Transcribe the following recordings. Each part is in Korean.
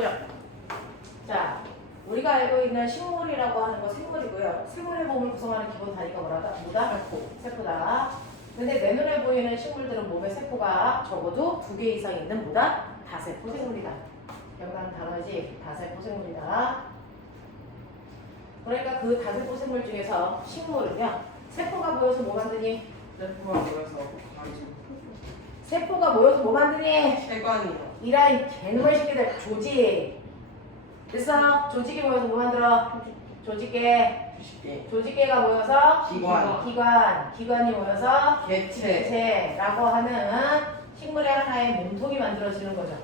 보죠. 자, 우리가 알고 있는 식물이라고 하는 거 생물이고요. 생물의 몸을 구성하는 기본 단위가 뭐다? 세포다. 근데 내 눈에 보이는 식물들은 몸에 세포가 적어도 2개 이상 있는 뭐다? 다세포 생물이다. 기억나는 단어지? 다세포 생물이다. 그러니까 그 다세포 생물 중에서 식물은요. 세포가 모여서 뭐 만드니? 세포가 모여서 세포가 모여서 뭐 만드니? 세관이요. 이라인 개놈의 새끼들 조직. 됐어? 조직이 모여서 뭐 만들어? 조직계. 조직계가 모여서 기관이 모여서 개체라고 하는 식물의 하나의 몸통이 만들어지는 거죠.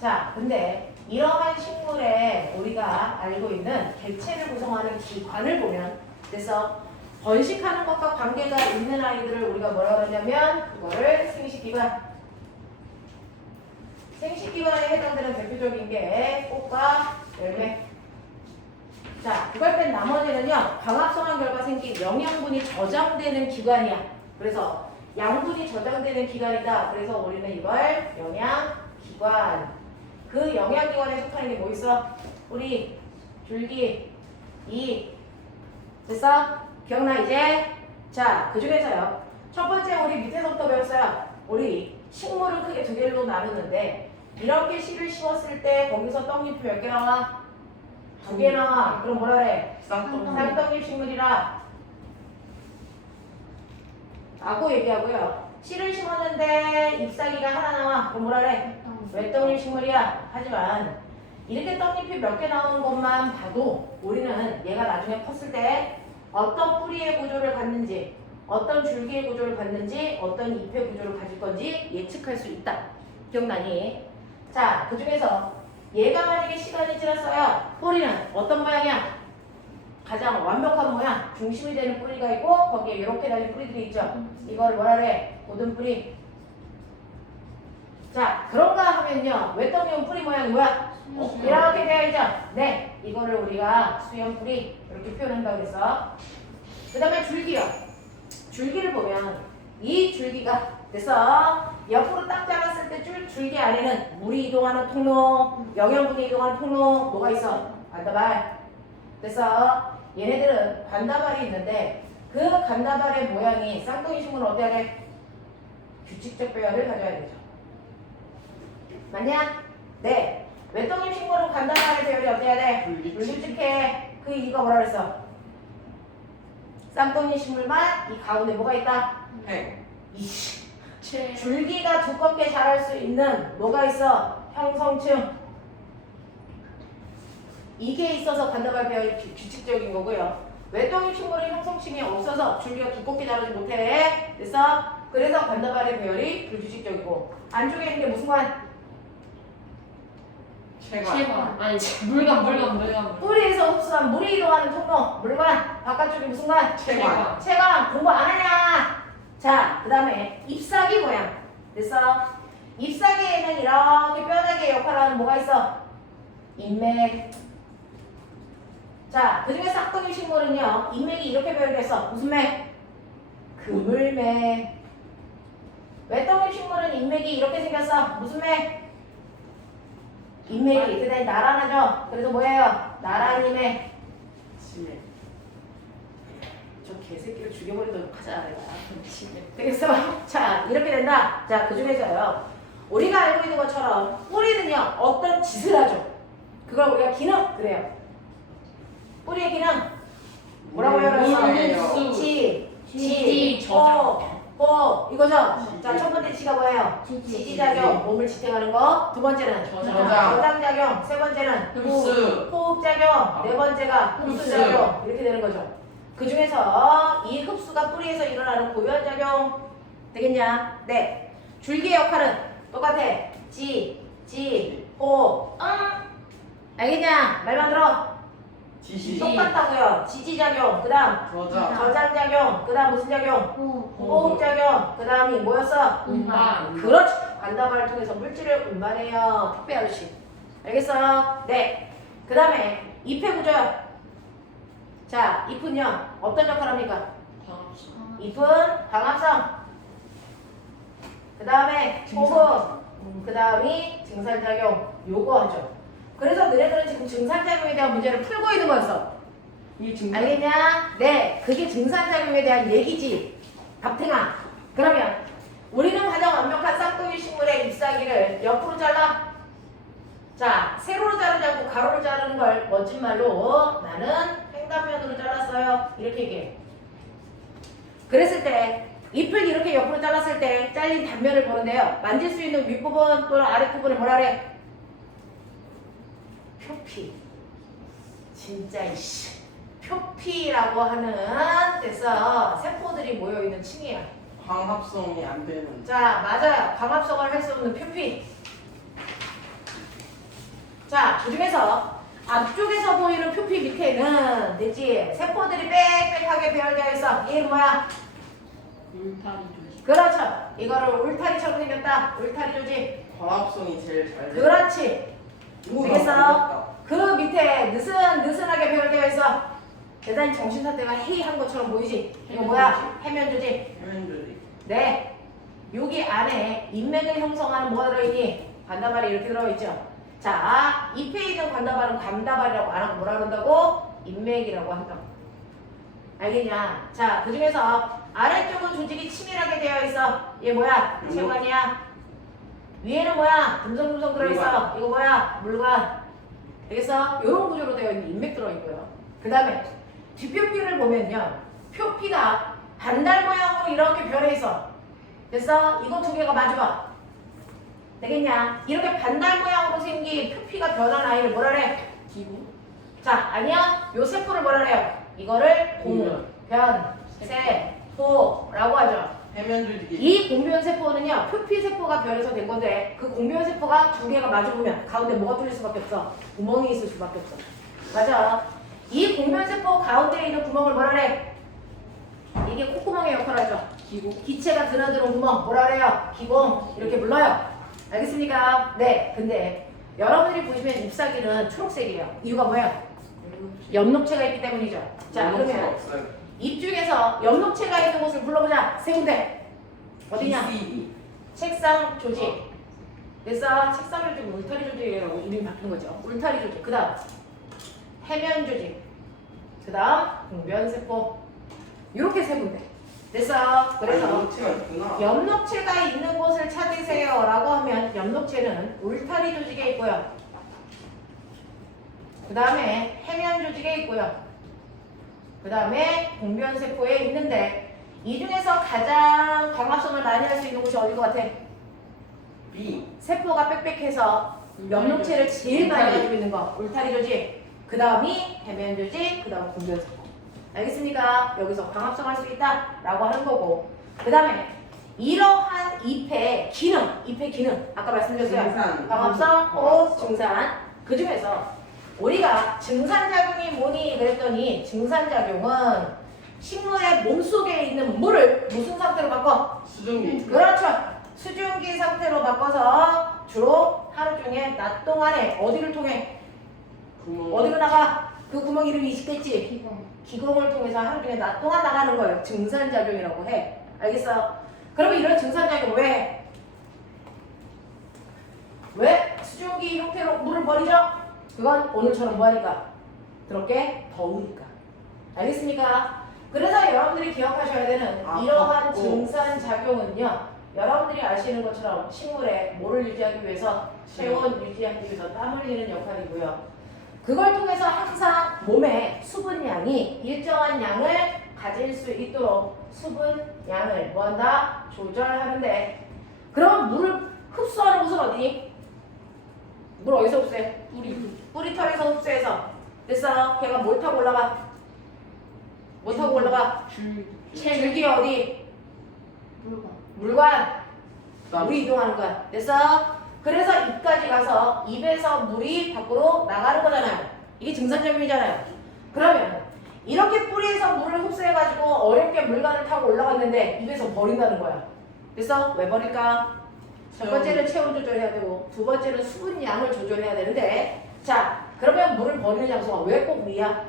자, 근데 이러한 식물에 우리가 알고 있는 개체를 구성하는 기관을 보면, 그래서 번식하는 것과 관계가 있는 아이들을 우리가 뭐라고 하냐면 그거를 생식기관. 생식기관에 해당되는 대표적인 게 꽃과 열매. 자, 그걸 뺀 나머지는요, 광합성한 결과 생긴 영양분이 저장되는 기관이야. 그래서 양분이 저장되는 기관이다. 그래서 우리는 이걸 영양기관. 그 영양기관에 속하는 게 뭐 있어? 뿌리, 줄기, 잎. 됐어? 기억나 이제? 자, 그 중에서요. 첫 번째 우리 밑에서부터 배웠어요. 우리 식물을 크게 2개로 나누는데 이렇게 씨를 심었을 때 거기서 떡잎이 몇 개 나와? 2개 나와. 그럼 뭐라 그래? 쌍떡잎 식물이라 라고 얘기하고요. 씨를 심었는데 잎사귀가 하나 나와. 그럼 뭐라 그래? 외떡잎 식물이야. 하지만 이렇게 떡잎이 몇 개 나오는 것만 봐도 우리는 얘가 나중에 컸을 때 어떤 뿌리의 구조를 갖는지, 어떤 줄기의 구조를 갖는지, 어떤 잎의 구조를 가질 건지 예측할 수 있다. 기억나니? 자, 그 중에서 얘가 만약에 시간이 지났어요. 뿌리는 어떤 모양이야? 가장 완벽한 모양, 중심이 되는 뿌리가 있고 거기에 이렇게 달린 뿌리들이 있죠. 이걸 뭐라 그래? 고든 뿌리. 자, 그런가 하면요. 외떡잎 뿌리 모양이 뭐야? 이렇게 되어 있죠. 네, 이거를 우리가 수염 뿌리 이렇게 표현한다고 그랬어. 그 다음에 줄기요. 줄기를 보면 이 줄기가 됐어. 옆으로 딱 잘랐을 때 줄기 안에는 물이 이동하는 통로, 영양분이 이동하는 통로 뭐가 있어? 관다발. 됐어. 얘네들은 관다발이 있는데 그 관다발의 모양이 쌍둥이 식물은 어때야 돼? 규칙적 배열을 가져야 되죠. 맞냐? 네. 외떡잎 식물은 관다발의 배열이 어때야 돼? 불규칙해. 그 이유가 뭐라 그랬어? 쌍둥이 식물만 이 가운데 뭐가 있다? 이씨. 줄기가 두껍게 자랄 수 있는 뭐가 있어? 형성층. 이게 있어서 관다발 배열이 규칙적인 거고요. 외떡잎 식물은 형성층이 없어서 줄기가 두껍게 자라지 못해. 그래서 관다발의 배열이 불규칙적이고 안쪽에 있는 게 무슨 관? 체관. 아니 물관. 뿌리에서 흡수한 물이 이동하는 통로. 물관. 바깥쪽이 무슨 관? 체관. 체관. 공부 안 하냐? 자, 그 다음에 잎사귀 모양. 됐어? 잎사귀에는 이렇게 뼈다귀의 역할을 하는 뭐가 있어? 인맥. 자, 그 중에 쌍둥이 식물은요. 인맥이 이렇게 배열됐어. 무슨 맥? 그물맥. 외떡잎 식물은 인맥이 이렇게 생겼어. 무슨 맥? 인맥이 그다음에 나란하죠. 그래서 뭐예요? 나란히 맥. 저 개새끼를 죽여버리도록 하자. 내가. 되겠어? 자, 이렇게 된다. 자, 그 중에서요. 우리가 알고 있는 것처럼 뿌리는요. 어떤 짓을 하죠. 그걸 우리가 기능 그래요. 뿌리의 기능 뭐라고 해요? 지, 뽀 이거죠? 자, 첫 번째 지가 뭐예요? 지지작용, 몸을 지탱하는 거. 두 번째는 저장작용. 세 번째는 호흡작용. 네 번째가 흡수작용. 이렇게 되는 거죠. 그 중에서 이 흡수가 뿌리에서 일어나는 고유한 되겠냐? 네. 줄기의 역할은 똑같아. 호, 알겠냐? 말만 들어. 똑같다고요. 지지작용, 그 다음 저장작용, 그 다음 무슨 작용? 호흡작용, 그 다음이 뭐였어? 그렇지. 관다발을 통해서 물질을 운반해요. 택배 아저씨. 알겠어? 네. 그 다음에 잎의 구조요. 자, 잎은요. 어떤 역할을 합니까? 잎은 광합성. 그 다음에 호흡. 그 다음이 증산작용. 요거 하죠. 그래서 증산작용에 대한 문제를 풀고 있는 거였어. 이게 증상. 알겠냐? 네, 그게 증산작용에 대한 얘기지. 박탱아. 그러면 우리는 가장 완벽한 쌍둥이 식물의 잎사귀를 옆으로 잘라. 자, 세로로 자르지 않고 가로로 자르는 걸 멋진 말로 나는 횡단면으로 잘랐어요. 이렇게 얘기해. 그랬을 때 잎을 이렇게 옆으로 잘랐을 때 잘린 단면을 보는데요. 만질 수 있는 윗부분 또는 아랫부분을 뭐라 그래? 표피. 진짜 이씨. 표피라고 하는 데서 세포들이 모여있는 층이야. 광합성이 안 되는. 자, 맞아요. 광합성을 할 수 없는 표피. 자, 그중에서 앞쪽에서 보이는 표피 밑에는 됐지? 세포들이 빽빽하게 배열되어 있어. 이게 뭐야? 울타리 조직. 그렇죠. 이거를 울타리처럼 생겼다. 울타리 조직. 광합성이 제일 잘 돼. 그렇지. 오, 나 되겠어? 몰랐다. 그 밑에 느슨하게 배열되어 있어. 대단히 정신 상태가 해이한 것처럼 보이지? 이거 뭐야? 해면 조직. 해면조직. 네. 여기 안에 인맥을 형성하는 뭐가 들어있니? 관다발이 이렇게 들어있죠. 자, 잎에 있는 관다발은 관다발이라고 안 하고 뭐라 그런다고? 인맥이라고 한다고. 알겠냐? 자, 그 중에서 아래쪽은 조직이 치밀하게 되어 있어. 얘 뭐야? 체관이야. 위에는 뭐야? 듬성듬성 들어있어. 물관. 이거 뭐야? 물관. 되겠어? 이런 구조로 되어 있는 인맥 들어있고요. 그 다음에 뒷표피를 보면요. 표피가 반달 모양으로 이렇게 변해 있어. 됐어? 이거 두 개가 마주봐. 되겠냐? 이렇게 반달 모양으로 생긴 표피가 변한 아이를 뭐라 그래? 기구. 자, 아니야? 요 세포를 뭐라 그래요? 이거를 공변세포라고 하죠. 해면조직이. 이 공변세포는요, 표피세포가 변해서 된 건데, 그 공변세포가 두 개가 마주보면 가운데 뭐가 뚫릴 수밖에 없어? 구멍이 있을 수밖에 없어. 맞아. 이 공변세포 가운데에 있는 구멍을 뭐라 그래? 이게 콧구멍의 역할을 하죠. 기구. 기체가 드나드는 구멍, 뭐라 그래요? 기공. 이렇게 불러요. 알겠습니까? 네. 근데 여러분들이 보시면 잎사귀는 초록색이에요. 이유가 뭐예요? 엽록체가 있기 때문이죠. 자, 그러면 없어요. 잎 중에서 엽록체가 있는 곳을 불러보자. 세 군데. 어디냐? BCE. 책상 조직. 그래서 책상 조직, 울타리 조직이라고 이름이 바뀐 거죠. 울타리 조직. 그 다음 해면 조직. 그 다음 공변세포. 이렇게 세 군데. 됐어. 그래서 엽록체가 있구나. 엽록체가 있는 곳을 찾으세요 라고 하면 엽록체는 울타리 조직에 있고요. 그 다음에 해면 조직에 있고요. 그 다음에 공변세포에 있는데 이 중에서 가장 광합성을 많이 할 수 있는 곳이 어디 것 같아? B. 세포가 빽빽해서 엽록체를 제일 많이 가지고 있는 거 울타리 조직. 그 다음이 해면 조직. 그 다음 공변세포. 알겠습니까? 여기서 광합성할 수 있다 라고 하는 거고, 그 다음에 이러한 잎의 기능 아까 말씀드렸어요. 증산. 광합성, 호흡, 증산. 그 중에서 우리가 증산작용이 뭐니 그랬더니 증산작용은 식물의 몸속에 있는 물을 무슨 상태로 바꿔? 수증기. 그렇죠. 수증기 상태로 바꿔서 주로 하루 중에 낮 동안에 어디를 통해? 구멍. 어디로 나가? 그 구멍 이름이 있겠지? 기구. 기공을 통해서 하루 종일 낮 동안 나가는 거예요. 증산작용이라고 해. 알겠어? 그러면 이런 증산작용 왜 해? 왜 수증기 형태로 물을 버리죠? 그건 오늘처럼 뭐하니까? 그렇게 더우니까. 알겠습니까? 그래서 여러분들이 기억하셔야 되는 이러한 덥고. 증산작용은요, 여러분들이 아시는 것처럼 식물의 뭐를 유지하기 위해서, 체온 유지하기 위해서 땀 흘리는 역할이고요. 그걸 통해서 항상 몸의 수분량이 일정한 양을 가질 수 있도록 수분량을 뭐한다? 조절하는데, 그럼 물을 흡수하는 곳은 어디니? 물 어디서 흡수해? 뿌리털에서 흡수해서. 됐어? 걔가 뭘 타고 올라가? 뭐 타고 올라가? 줄기 어디? 물건. 물관. 나 물이 이동하는 거야. 됐어? 그래서 입까지 가서 입에서 물이 밖으로 나가는 거잖아요. 이게 증산작용이잖아요. 그러면 이렇게 뿌리에서 물을 흡수해가지고 어렵게 물관을 타고 올라갔는데 입에서 버린다는 거야. 그래서 왜 버릴까? 첫 번째는 체온 조절해야 되고 두 번째는 수분량을 조절해야 되는데, 자, 그러면 물을 버리는 장소가 왜 꼭 위야?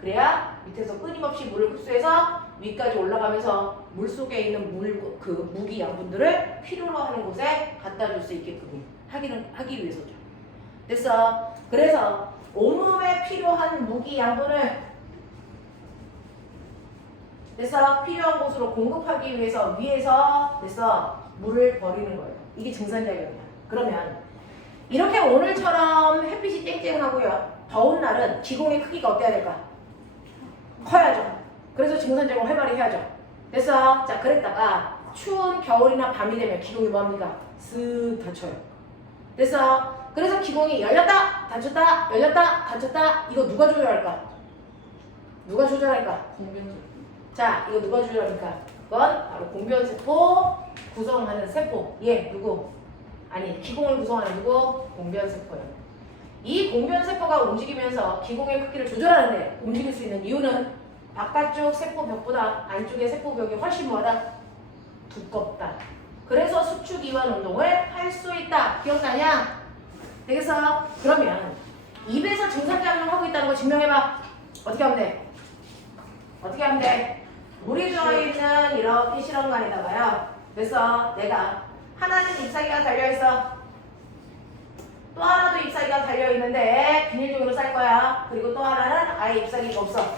그래야 밑에서 끊임없이 물을 흡수해서 위까지 올라가면서 물 속에 있는 그 무기 양분들을 필요로 하는 곳에 갖다 줄 수 있게끔 하기 위해서죠. 됐어? 그래서 온몸에 필요한 무기 양분을 그래서 필요한 곳으로 공급하기 위해서 위에서 그래서 물을 버리는 거예요. 이게 증산작용이야. 그러면 이렇게 오늘처럼 햇빛이 쨍쨍하고요. 더운 날은 기공의 크기가 어때야 될까? 커야죠. 그래서 증산작용 활발히 해야죠. 그래서 자 그랬다가 추운 겨울이나 밤이 되면 기공이 뭐합니까? 쓱 닫혀요. 그래서 기공이 열렸다 닫혔다 열렸다 닫혔다 이거 누가 조절할까? 누가 조절할까? 공변세. 자 이거 누가 조절합니까? 그건 바로 공변세포 구성하는 세포. 얘 누구? 아니 기공을 구성하는 누구? 공변세포예요. 이 공변세포가 움직이면서 기공의 크기를 조절하는데 움직일 수 있는 이유는 바깥쪽 세포벽보다 안쪽의 세포벽이 훨씬 뭐하다? 두껍다. 그래서 수축 이완 운동을 할 수 있다. 기억나냐? 되겠어? 그러면 입에서 증산작용을 하고 있다는 거 증명해봐. 어떻게 하면 돼? 어떻게 하면 돼? 물이 들어있는 이렇게 실험관에다가요. 그래서 내가 하나는 잎사귀가 달려있어. 또 하나도 잎사귀가 달려있는데 비닐종이로 쌀 거야. 그리고 또 하나는 아예 잎사귀가 없어.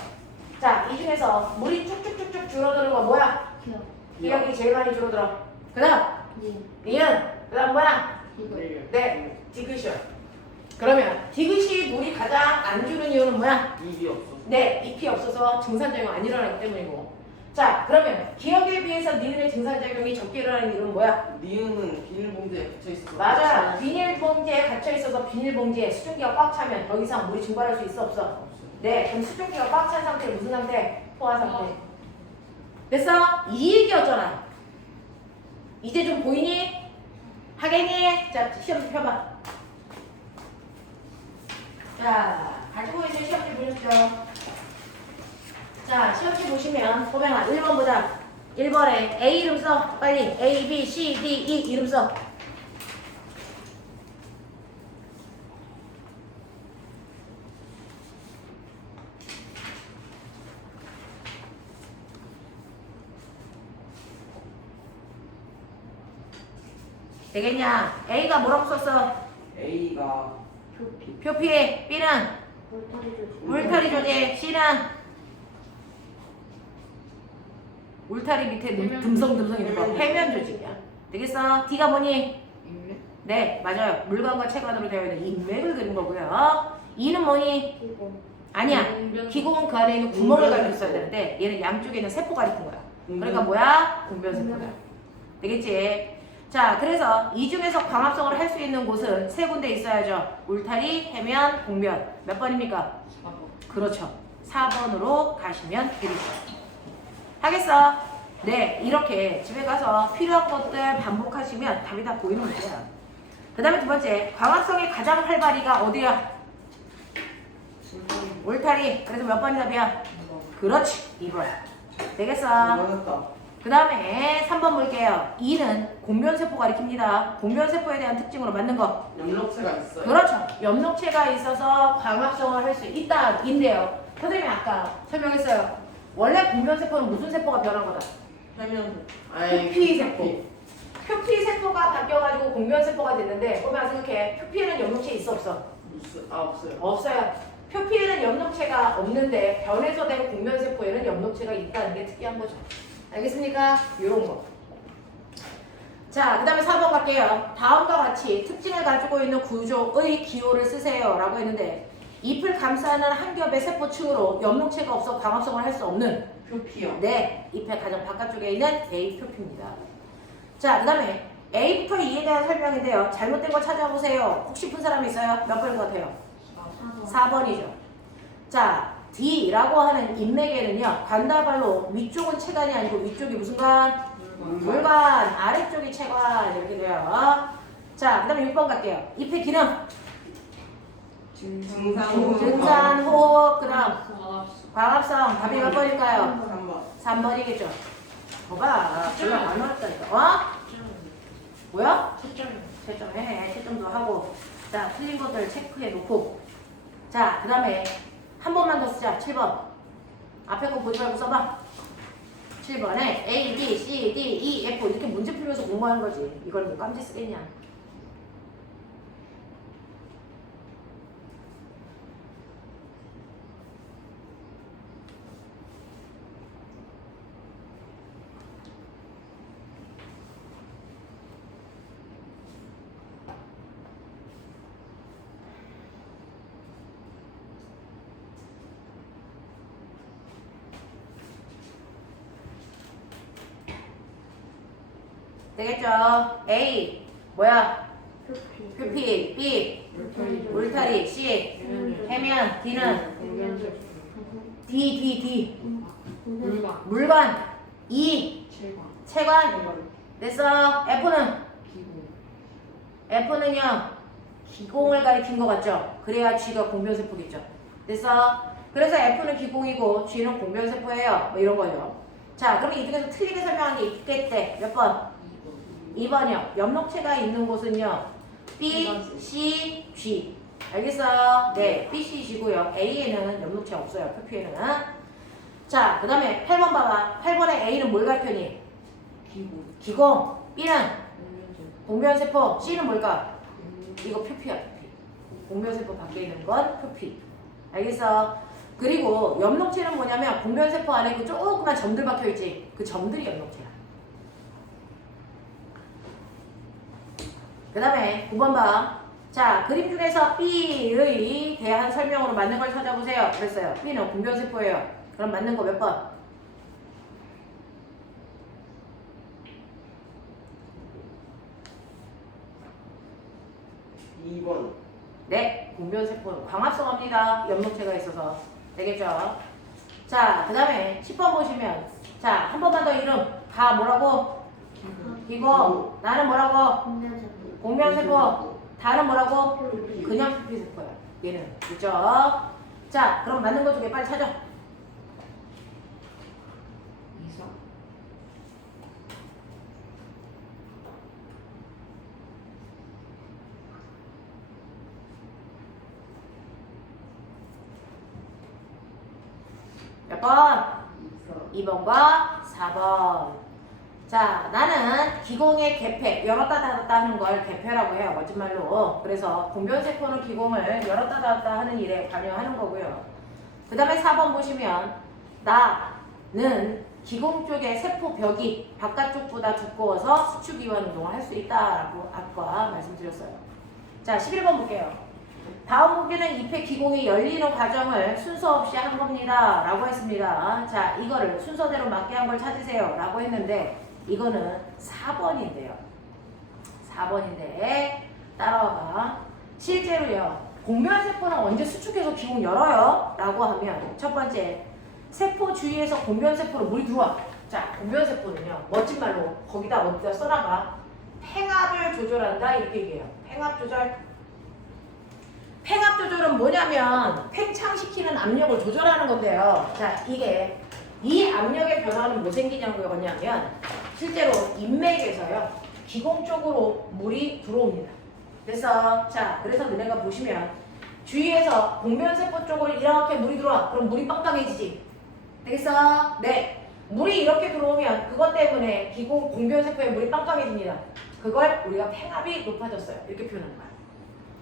자, 이 중에서 물이 쭉쭉쭉쭉 줄어드는 건 뭐야? 기억. 기억이 제일 많이 줄어들어. 그 다음 예. 니은. 그 다음 뭐야? 이거. 네, 디귿이요. 그러면 디귿이 물이 가장 안 주는 이유는 뭐야? 입이 없어. 네, 잎이 없어서 증산작용 안 일어나기 때문이고. 자, 그러면 기억에 비해서 니은의 증산작용이 적게 일어나는 이유는 뭐야? 니은은 비닐봉지에 붙여 있어. 맞아. 비닐봉지에 gat혀 있어서 비닐봉지에 수증기가 꽉 차면 더 이상 물이 증발할 수 있어 없어? 네, 그럼 수증기가 꽉 찬 상태는 무슨 상태? 포화 상태. 됐어? 이 얘기였잖아. 이제 좀 보이니? 하겠니? 자, 시험지 펴봐. 자, 가지고 있는 시험지 보셨죠? 자, 시험지 보시면 소명아 1번 보자. 1번에 A 이름 써. 빨리. A, B, C, D, E 이름 써. 되겠냐? A가 뭐라고 썼어? A가 표피. 표피. B는 울타리 조심. 울타리 조직. C는 울타리 밑에 듬성듬성 있는 거 해면 조직이야. 되겠어? D가 뭐니? 인맥. 네, 맞아요. 물관과 체관으로 되어 있는 인맥을 그린 거고요. E는 뭐니? 기공. 아니야. 공변. 기공은 그 안에 있는 구멍을 가리고 있어야 되는데 얘는 양쪽에 있는 세포가 가리킨 거야. 그러니까 뭐야? 공변세포야. 되겠지? 자, 그래서 이 중에서 광합성을 할 수 있는 곳은 세 군데 있어야죠. 울타리, 해면, 공변. 몇 번입니까? 4번. 그렇죠. 4번으로 가시면 되겠죠. 하겠어? 네, 이렇게 집에 가서 필요한 것들 반복하시면 답이 다 보이는 거야. 그 다음에 두 번째, 광합성의 가장 활발히가 어디야? 울타리. 그래서 몇 번이 답이야? 그렇지, 2번. 되겠어? 맞았다. 그 다음에 3번 볼게요. 2는 공변세포가 가리킵니다. 공변세포에 대한 특징으로 맞는 거. 염록체가 있어요. 그렇죠. 염록체가 있어서 광합성을 할 수 있다. 인데요. 선생님이 아까 설명했어요. 원래 공변세포는 무슨 세포가 변한 거다? 해면 표피세포. 표피세포가 바뀌어가지고 공변세포가 됐는데 보면 생각해. 표피에는 염록체 있어 없어? 없어요. 없어요. 표피에는 염록체가 없는데 변해서 된 공변세포에는 염록체가 있다는 게 특이한 거죠. 알겠습니까? 요런 거. 자, 그 다음에 4번 갈게요. 다음과 같이 특징을 가지고 있는 구조의 기호를 쓰세요 라고 했는데 잎을 감싸는 한 겹의 세포층으로 염록체가 없어 광합성을 할 수 없는 표피요. 네, 잎의 가장 바깥쪽에 있는 A 표피입니다. 자, 그 다음에 A부터 E에 대한 설명인데요. 잘못된 거 찾아보세요. 혹시 푼 사람 있어요? 몇 번인 것 같아요? 4번이죠. 자, D라고 하는 인맥에는요. 관다발로 위쪽은 체관이 아니고 위쪽이 무슨 관? 물관. 아래쪽이 체관. 이렇게 돼요. 자, 그 다음에 6번 갈게요. 잎의 기능. 증산호흡. 그 다음 광합성. 답이 몇 번일까요? 3번이겠죠. 봐봐. 별로 안 나왔다니까. 어? 뭐야? 채점 해. 채점도 하고. 자, 틀린 것들 체크해 놓고. 자, 그 다음에 한 번만 더 쓰자. 7번. 앞에 거 보지 말고 써봐. 7번에 A, B, C, D, E, F 이렇게 문제 풀면서 공부하는 거지. 이걸 뭐 깜지 쓰겠냐. 되겠죠? A 뭐야? 표피. 표피. B 울타리. C 해면. D는 D 물건. 물건. E 체관. 채관. 됐어. F는요 기공을 가리킨 것 같죠? 그래야 G가 공변세포겠죠. 됐어. 그래서 F는 기공이고 G는 공변세포예요. 뭐 이런 거죠. 자, 그럼 이 중에서 틀리게 설명한 게 있겠대. 몇 번? 2번이요. 엽록체가 있는 곳은요. B, C, G. 알겠어? 네, B, C, G고요. A에는 엽록체 없어요. 표피에는. 자, 그 다음에 8번 봐봐. 8번에 A는 뭘 가르쳐니? 기구. 기공. B는 공변세포. C는 뭘까? 이거 표피야, 표피. 공변세포 밖에 있는 건 표피. 알겠어? 그리고 엽록체는 뭐냐면 공변세포 안에 그 조그만 점들 박혀있지. 그 점들이 엽록체야. 그 다음에 9번 봐. 자, 그림 중에서 B의 대한 설명으로 맞는 걸 찾아보세요. 그랬어요. B는 공변세포예요. 그럼 맞는 거 몇 번? 2번. 네, 공변세포는 광합성합니다. 엽록체가 있어서. 되겠죠? 자, 그 다음에 10번 보시면 자, 한 번만 더 이름. 다 뭐라고? 기공. 나는 뭐라고? 공변세포. 공변세포. 다는 뭐라고? 표피. 그냥 표피세포야. 얘는. 그죠? 자, 그럼 맞는 것 중에 빨리 찾아. 2사. 몇 번? 2사. 2번과 4번. 자, 나는 기공의 개폐, 열었다 닫았다 하는 걸 개폐라고 해요. 멋진 말로. 그래서 공변세포는 기공을 열었다 닫았다 하는 일에 관여하는 거고요. 그 다음에 4번 보시면 나는 기공 쪽의 세포벽이 바깥쪽보다 두꺼워서 수축이완 운동을 할 수 있다라고 아까 말씀드렸어요. 자, 11번 볼게요. 다음 보기는 잎의 기공이 열리는 과정을 순서 없이 한 겁니다. 라고 했습니다. 자, 이거를 순서대로 맞게 한 걸 찾으세요. 라고 했는데 이거는 4번인데요. 4번인데 따라와봐. 실제로요. 공변세포는 언제 수축해서 기공 열어요? 라고 하면 첫 번째 세포 주위에서 공변세포로 물이 들어와. 자, 공변세포는요. 멋진 말로 거기다 어디다 써놔봐. 팽압을 조절한다 이렇게 얘기해요. 팽압 조절. 팽압 조절은 뭐냐면 팽창시키는 압력을 조절하는 건데요. 자, 이게 이 압력의 변화는 뭐 생기냐는 거냐면 실제로 인맥에서요. 기공 쪽으로 물이 들어옵니다. 그래서 자, 그래서 너네가 보시면 주위에서 공변세포 쪽으로 이렇게 물이 들어와. 그럼 물이 빵빵해지지. 되겠어? 네. 물이 이렇게 들어오면 그것 때문에 기공 공변세포에 물이 빵빵해집니다. 그걸 우리가 팽압이 높아졌어요. 이렇게 표현하는 거야.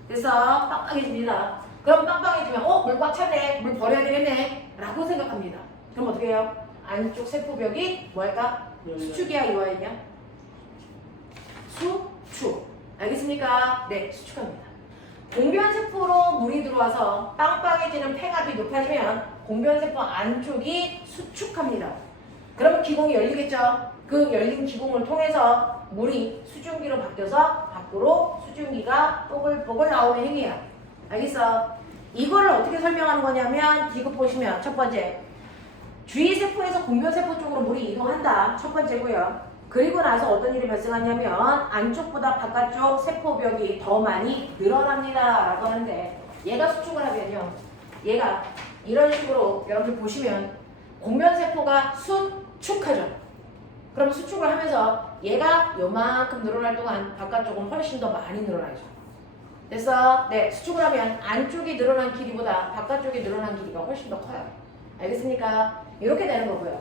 그래서 빵빵해집니다. 그럼 빵빵해지면 물 꽉 찼네. 물 버려야 되겠네. 라고 생각합니다. 그럼 어떻게 해요? 안쪽 세포벽이 뭐할까? 수축이야 이와이냐? 수축. 알겠습니까? 네, 수축합니다. 공변세포로 물이 들어와서 빵빵해지는 팽압이 높아지면 공변세포 안쪽이 수축합니다. 그러면 기공이 열리겠죠? 그 열린 기공을 통해서 물이 수증기로 바뀌어서 밖으로 수증기가 뽀글뽀글 나오는 행위야. 알겠어? 이거를 어떻게 설명하는 거냐면 디귿 보시면 첫 번째 주위 세포에서 공변세포 쪽으로 물이 이동한다. 첫 번째고요. 그리고 나서 어떤 일이 발생하냐면 안쪽보다 바깥쪽 세포벽이 더 많이 늘어납니다. 라고 하는데 얘가 수축을 하면요. 얘가 이런 식으로 여러분들 보시면 공변세포가 수축하죠. 그럼 수축을 하면서 얘가 요만큼 늘어날 동안 바깥쪽은 훨씬 더 많이 늘어나죠. 됐어? 네, 수축을 하면 안쪽이 늘어난 길이보다 바깥쪽이 늘어난 길이가 훨씬 더 커요. 알겠습니까? 이렇게 되는 거고요.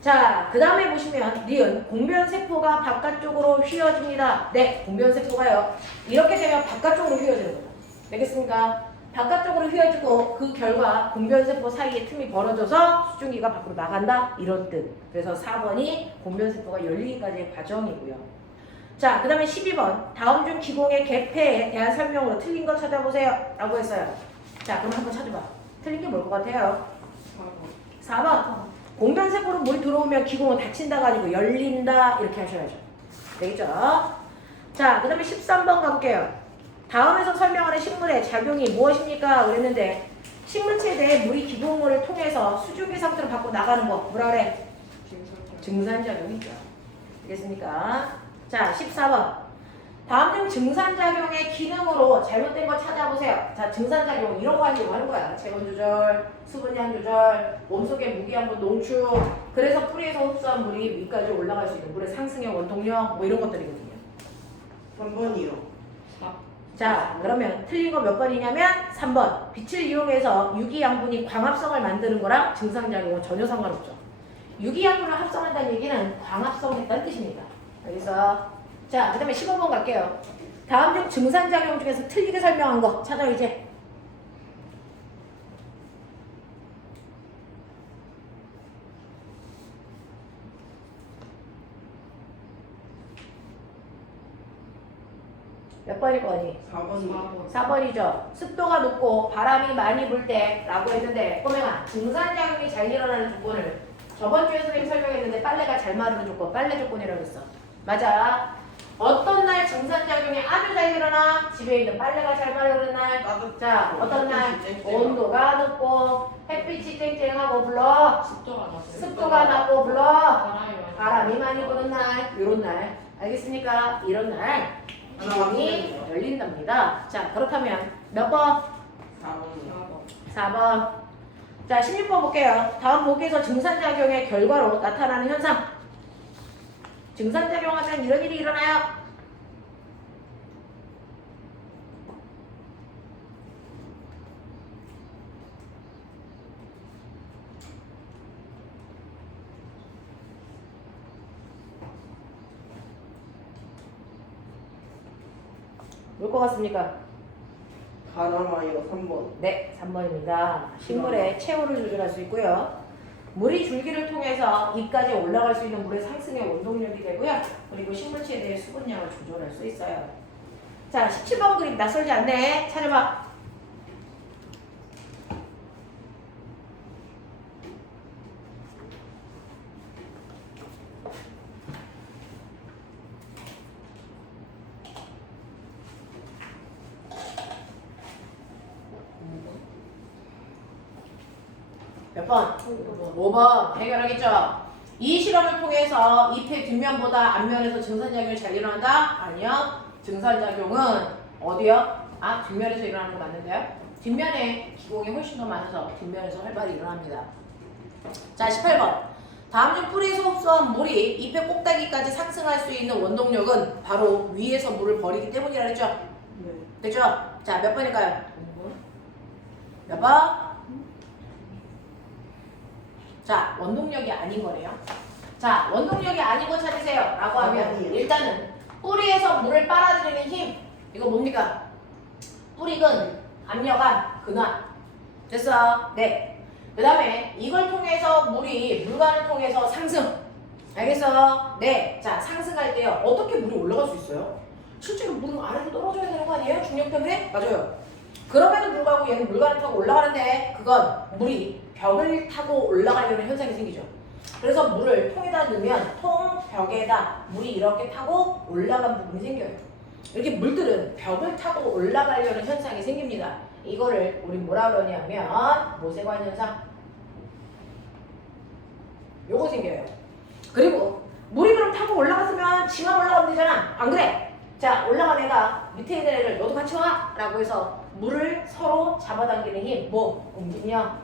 자, 그 다음에 보시면 니은 공변세포가 바깥쪽으로 휘어집니다. 네, 공변세포가요. 이렇게 되면 바깥쪽으로 휘어지는 거죠. 되겠습니까? 바깥쪽으로 휘어지고 그 결과 공변세포 사이에 틈이 벌어져서 수증기가 밖으로 나간다. 이런 뜻. 그래서 4번이 공변세포가 열리기까지의 과정이고요. 자, 그 다음에 12번. 다음 중 기공의 개폐에 대한 설명으로 틀린 거 찾아보세요. 라고 했어요. 자, 그럼 한번 찾아봐. 틀린 게 뭘 것 같아요? 4번. 공변세포로 물이 들어오면 기공은 닫힌다 가지고 열린다 이렇게 하셔야죠. 되겠죠? 자, 그 다음에 13번 가볼게요. 다음에서 설명하는 식물의 작용이 무엇입니까? 그랬는데 식물체에 대해 물이 기공물을 통해서 수증기 상태로 밖으로 나가는 거 뭐라 그래? 증산작용이죠. 알겠습니까? 자, 14번. 다음 중 증산작용의 기능으로 잘못된 거 찾아보세요. 자, 증산작용 이런 거 하려고 하는 거야. 체온 조절, 수분량 조절, 몸속의 무기양분 농축. 그래서 뿌리에서 흡수한 물이 위까지 올라갈 수 있는 물의 상승형 원동력 뭐 이런 것들이거든요. 3번이요. 4. 자, 그러면 틀린 거 몇 번이냐면 3번. 빛을 이용해서 유기양분이 광합성을 만드는 거랑 증산작용은 전혀 상관없죠. 유기양분을 합성한다는 얘기는 광합성했다는 뜻입니다. 알겠어? 자, 그 다음에 15번 갈게요. 다음 중 증산작용 중에서 틀리게 설명한 거 찾아 이제. 몇 번일 거니? 4번이요. 4번이죠. 습도가 높고 바람이 많이 불 때 라고 했는데 꼬맹아, 증산작용이 잘 일어나는 조건을 저번 주에 선생님이 설명했는데 빨래가 잘 마르는 조건, 빨래 조건이라고 했어. 맞아. 어떤 날 증산작용이 아주 잘 일어나? 집에 있는 빨래가 잘 마르는 날. 자, 어떤 날? 온도가 높고 햇빛이 쨍쨍하고 불러. 습도가 낮고 불러. 바람이 많이 부는 날. 이런 날. 알겠습니까? 이런 날 기공이 열린답니다. 자, 그렇다면 몇 번? 4번이요. 4번. 자, 16번 볼게요. 다음 보기에서 증산작용의 결과로 나타나는 현상. 증산작용하면 이런 일이 일어나요. 뭘 것 같습니까? 바람아이요. 3번. 네, 3번입니다. 식물의 체온을 조절할 수 있고요. 물이 줄기를 통해서 잎까지 올라갈 수 있는 물의 상승의 원동력이 되고요. 그리고 식물체에 대해 수분량을 조절할 수 있어요. 자, 17번 그림 낯설지 않네. 찾아봐. 몇 번? 5번 해결하겠죠? 이 실험을 통해서 잎의 뒷면보다 앞면에서 증산작용이 잘 일어난다? 아니요. 증산작용은 어디요? 아, 뒷면에서 일어나는 거 맞는데요? 뒷면에 기공이 훨씬 더 많아서 뒷면에서 활발히 일어납니다. 자, 18번. 다음 중 뿌리에서 흡수한 물이 잎의 꼭대기까지 상승할 수 있는 원동력은 바로 위에서 물을 버리기 때문이라 그랬죠? 네. 됐죠? 자, 몇 번일까요? 몇 번? 자, 원동력이 아닌 거네요. 자, 원동력이 아닌 거 찾으세요. 라고 하면 일단은 뿌리에서 물을 빨아들이는 힘. 이거 뭡니까? 뿌리근, 압력암, 근환. 됐어? 네. 그 다음에 이걸 통해서 물이 물관을 통해서 상승. 알겠어? 네. 자, 상승할 때요. 어떻게 물이 올라갈 수 있어요? 실제로 물은 아래로 떨어져야 되는 거 아니에요? 중력 때문에? 맞아요. 그럼에도 불구하고 얘는 물관을 타고 올라가는데 그건 물이 벽을 타고 올라가려는 현상이 생기죠. 그래서 물을 통에다 넣으면 통 벽에다 물이 이렇게 타고 올라간 부분이 생겨요. 이렇게 물들은 벽을 타고 올라가려는 현상이 생깁니다. 이거를 우리 뭐라 그러냐면 모세관 현상. 요거 생겨요. 그리고 물이 그럼 타고 올라갔으면 지만 올라가면 되잖아. 안 그래? 자, 올라간 애가 밑에 있는 애를 너도 같이 와! 라고 해서 물을 서로 잡아당기는 힘, 뭐 움직여.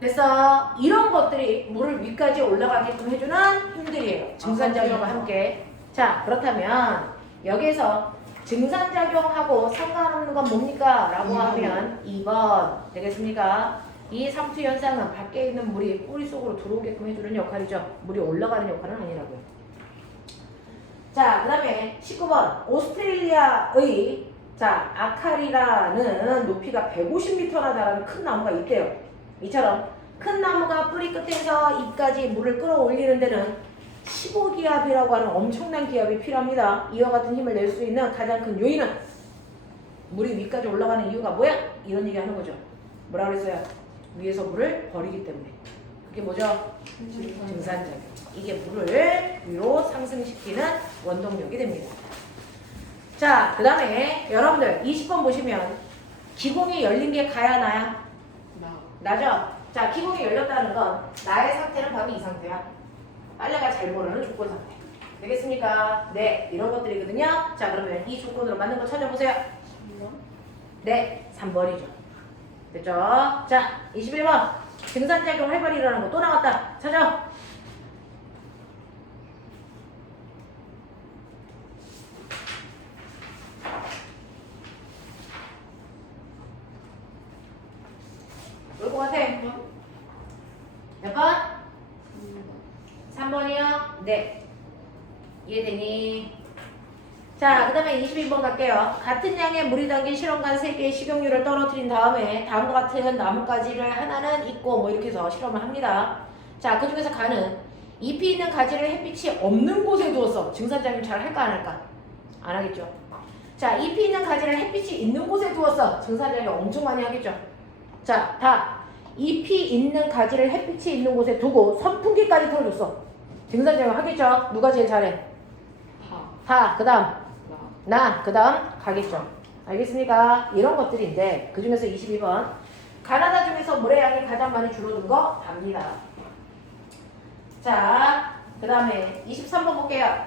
그래서 이런 것들이 물을 위까지 올라가게끔 해주는 힘들이에요. 증산작용과 함께. 자, 그렇다면 여기에서 증산작용하고 상관없는 건 뭡니까? 라고 하면 2번 되겠습니까? 이 삼투 현상은 밖에 있는 물이 뿌리 속으로 들어오게끔 해주는 역할이죠. 물이 올라가는 역할은 아니라고요. 자, 그 다음에 19번. 오스트레일리아의 자, 아카리라는 높이가 150m나 달하는 큰 나무가 있대요. 이처럼 큰 나무가 뿌리 끝에서 잎까지 물을 끌어올리는 데는 15기압이라고 하는 엄청난 기압이 필요합니다. 이와 같은 힘을 낼 수 있는 가장 큰 요인은 물이 위까지 올라가는 이유가 뭐야? 이런 얘기 하는 거죠. 뭐라 그랬어요? 위에서 물을 버리기 때문에. 이게 뭐죠? 증산작용. 이게 물을 위로 상승시키는 원동력이 됩니다. 자, 그 다음에 여러분들 20번 보시면 기공이 열린 게 가야 나야? 나죠? 자, 기공이 열렸다는 건 나의 상태는 바로 이 상태야. 빨래가 잘 모르는 조건 상태. 되겠습니까? 네, 이런 것들이거든요. 자, 그러면 이 조건으로 맞는 거 찾아보세요. 네, 3번이죠. 됐죠? 자, 21번. 증산작용 활발히 일어나는 거 또 나왔다. 찾아. 올 것 같아. 몇 번? 3번이요? 네. 이해되니? 자, 그 다음에 22번 갈게요. 같은 양의 물이 담긴 실험관 3개의 식용유를 떨어뜨린 다음에 다음과 같은 나뭇가지를 하나는 있고 뭐 이렇게 해서 실험을 합니다. 자, 그 중에서 가는 잎이 있는 가지를 햇빛이 없는 곳에 두었어. 증산작용 잘 할까 안 할까? 안 하겠죠. 자, 잎이 있는 가지를 햇빛이 있는 곳에 두었어. 증산작용 엄청 많이 하겠죠. 자, 다 잎이 있는 가지를 햇빛이 있는 곳에 두고 선풍기까지 틀어줬어. 증산작용 하겠죠. 누가 제일 잘해? 다. 그 다음 나, 그 다음 가겠죠. 알겠습니까? 이런 것들인데 그 중에서 22번 가나다 중에서 물의 양이 가장 많이 줄어든 거 답니다. 자, 그 다음에 23번 볼게요.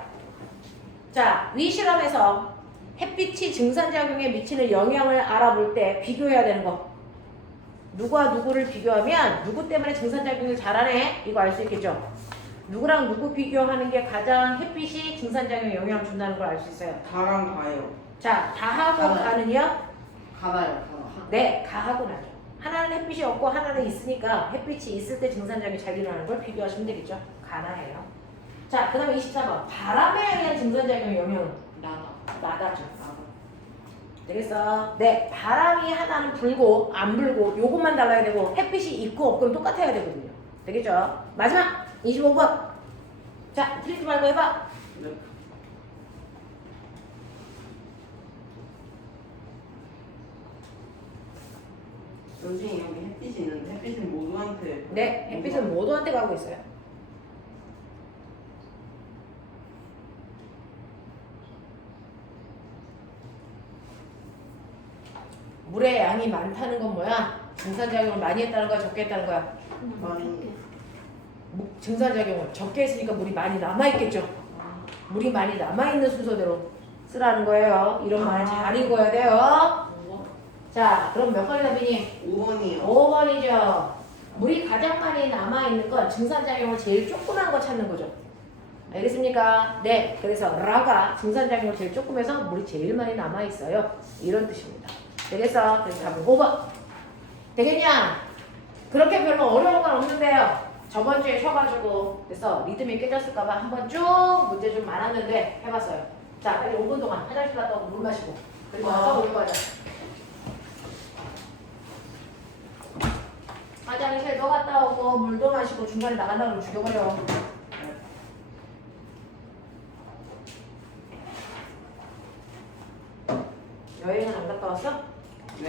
자, 위 실험에서 햇빛이 증산작용에 미치는 영향을 알아볼 때 비교해야 되는 거. 누구와 누구를 비교하면 누구 때문에 증산작용을 잘하네? 이거 알 수 있겠죠? 누구랑 누구 비교하는 게 가장 햇빛이 증산작용에 영향을 준다는 걸 알 수 있어요. 가랑 가요. 자, 다하고 가나요. 가는요? 가나요, 가나. 네, 가하고 나죠. 하나는 햇빛이 없고 하나는 있으니까 햇빛이 있을 때 증산작용이 잘 일어나는 걸 비교하시면 되겠죠. 가나예요. 자, 그 다음에 24번. 바람에 의한 증산작용의 영향은? 나다죠. 되겠어? 네, 바람이 하나는 불고 안 불고 요것만 달라야 되고 햇빛이 있고 없고 똑같아야 되거든요. 되겠죠? 마지막 25번. 자, 틀리지 말고 해봐. 네. 선생님 여기 햇빛이 있는데 햇빛은 모두한테. 네, 햇빛은 모두한테 가고 있어요. 물의 양이 많다는 건 뭐야? 증산작용을 많이 했다는 거야? 적게 했다는 거야? 많이. 증산작용을 적게 했으니까 물이 많이 남아있겠죠? 물이 많이 남아있는 순서대로 쓰라는 거예요. 이런 말 잘 읽어야 돼요. 자, 그럼 몇 번이 답이니? 5번이요. 5번이죠. 물이 가장 많이 남아있는 건 증산작용을 제일 조그만 거 찾는 거죠. 알겠습니까? 네, 그래서 라가 증산작용을 제일 조금 해서 물이 제일 많이 남아있어요. 이런 뜻입니다. 되겠어? 그래서 답은 5번. 되겠냐? 그렇게 별로 어려운 건 없는데요. 저번 주에 쉬어가지고 그래서 리듬이 깨졌을까봐 한번 쭉 문제 좀 많았는데 해봤어요. 자, 빨리 5분 동안 화장실 갔다 오고 물 마시고 그리고 와서 우리 과자. 화장실도 갔다 오고 물도 마시고 중간에 나간다 그러면 죽여버려. 여행은 안 갔다 왔어? 네.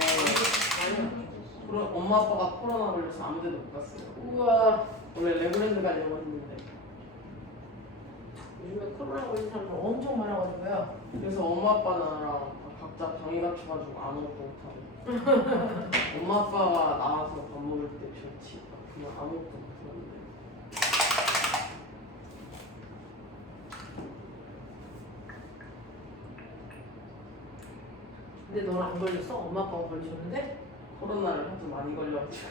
그럼 엄마 아빠가 코로나 걸려서 아무 데도 못 갔어요. 우와. 원래 레고랜드 가려고 했는데. 요즘에 코로나 걸린 사람들 엄청 많아가지고요. 그래서 엄마 아빠랑 각자 방에 갇혀가지고 아무것도 못하고. 엄마 아빠가 나와서 밥 먹을 때 좋지. 그냥 아무것도 못하는데. 근데 너는 안 걸렸어? 엄마 아빠가 걸리셨는데? 코로나를 하도 많이 걸려가지고.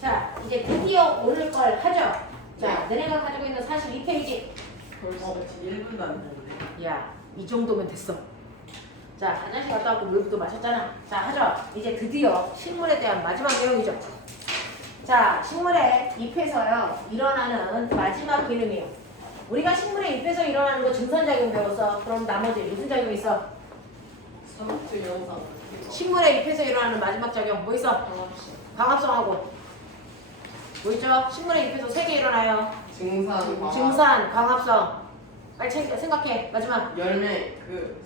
자, 이제 드디어 오늘 걸 하죠. 자, 너네가 가지고 있는 42페이지. 벌써 1분도 안 됐네. 야, 이 정도면 됐어. 자, 화장실 갔다 왔고 물부터 마셨잖아. 자, 하죠. 이제 드디어 식물에 대한 마지막 내용이죠. 자, 식물의 잎에서요 일어나는 마지막 기능이에요. 우리가 식물의 잎에서 일어나는 거 증선작용 배웠어. 그럼 나머지 무슨 작용이 있어? 서비스 영상. 식물의 잎에서 일어나는 마지막 작용 뭐 있어? 광합성하고 뭐 있죠? 식물의 잎에서 3개 일어나요. 증산, 과학, 증산, 광합성. 빨리 생각해. 마지막. 열매,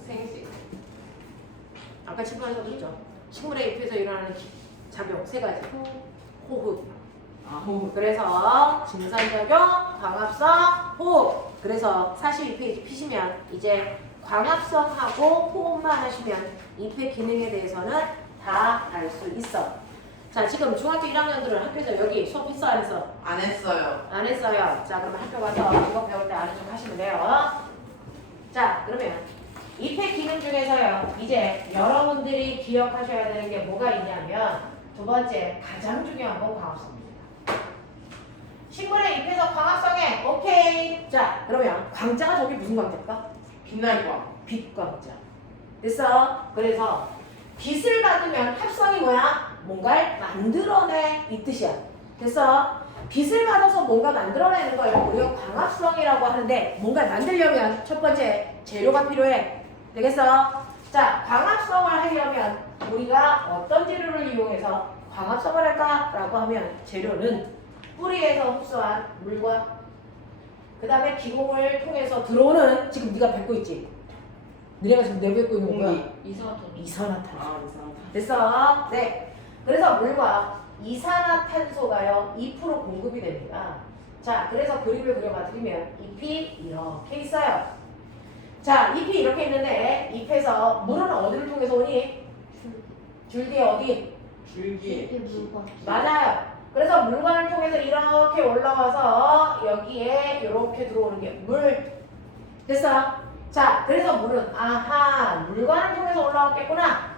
생식. 아까 친구에서도 있죠. 식물의 잎에서 일어나는 작용 3가지. 호흡. 호흡. 그래서 증산작용, 광합성, 호흡. 그래서 42페이지 피시면 이제 광합성하고 호흡만 하시면 잎의 기능에 대해서는 다 알 수 있어. 자, 지금 중학교 1학년들은 학교에서 여기 수업 했어 안 했어? 안 했어요. 안 했어요. 자, 그러면 학교 가서 이거 배울 때 아는 척 하시면 돼요. 자, 그러면 잎의 기능 중에서요. 이제 여러분들이 기억하셔야 되는 게 뭐가 있냐면 두 번째, 가장 중요한 건 광합성입니다. 식물의 잎에서 광합성해. 오케이. 자, 그러면 광자가 저기 무슨 광자일까? 빛날 거. 빛광자. 됐어? 그래서 빛을 받으면 합성이 뭐야? 뭔가를 만들어내 이 뜻이야. 됐어? 빛을 받아서 뭔가 만들어내는 걸 우리가 광합성이라고 하는데 뭔가 만들려면 첫 번째 재료가 필요해. 되겠어? 자, 광합성을 하려면 우리가 어떤 재료를 이용해서 광합성을 할까라고 하면 재료는 뿌리에서 흡수한 물과 그 다음에 기공을 통해서 들어오는 지금 네가 뱉고 있지? 너네가 지금 내뱉고 있는 거야? 이산화탄소. 이상하다. 됐어? 네. 그래서 물과 이산화탄소가요 2% 공급이 됩니다. 자, 그래서 그림을 그려봐 드리면 잎이 이렇게 있어요. 자, 잎이 이렇게 있는데 잎에서 물은 어디를 통해서 오니? 줄기에 어디? 줄기. 맞아요. 그래서 물관을 통해서 이렇게 올라와서 여기에 이렇게 들어오는 게 물. 됐어? 자, 그래서 물은 아하 물관을 통해서 올라왔겠구나.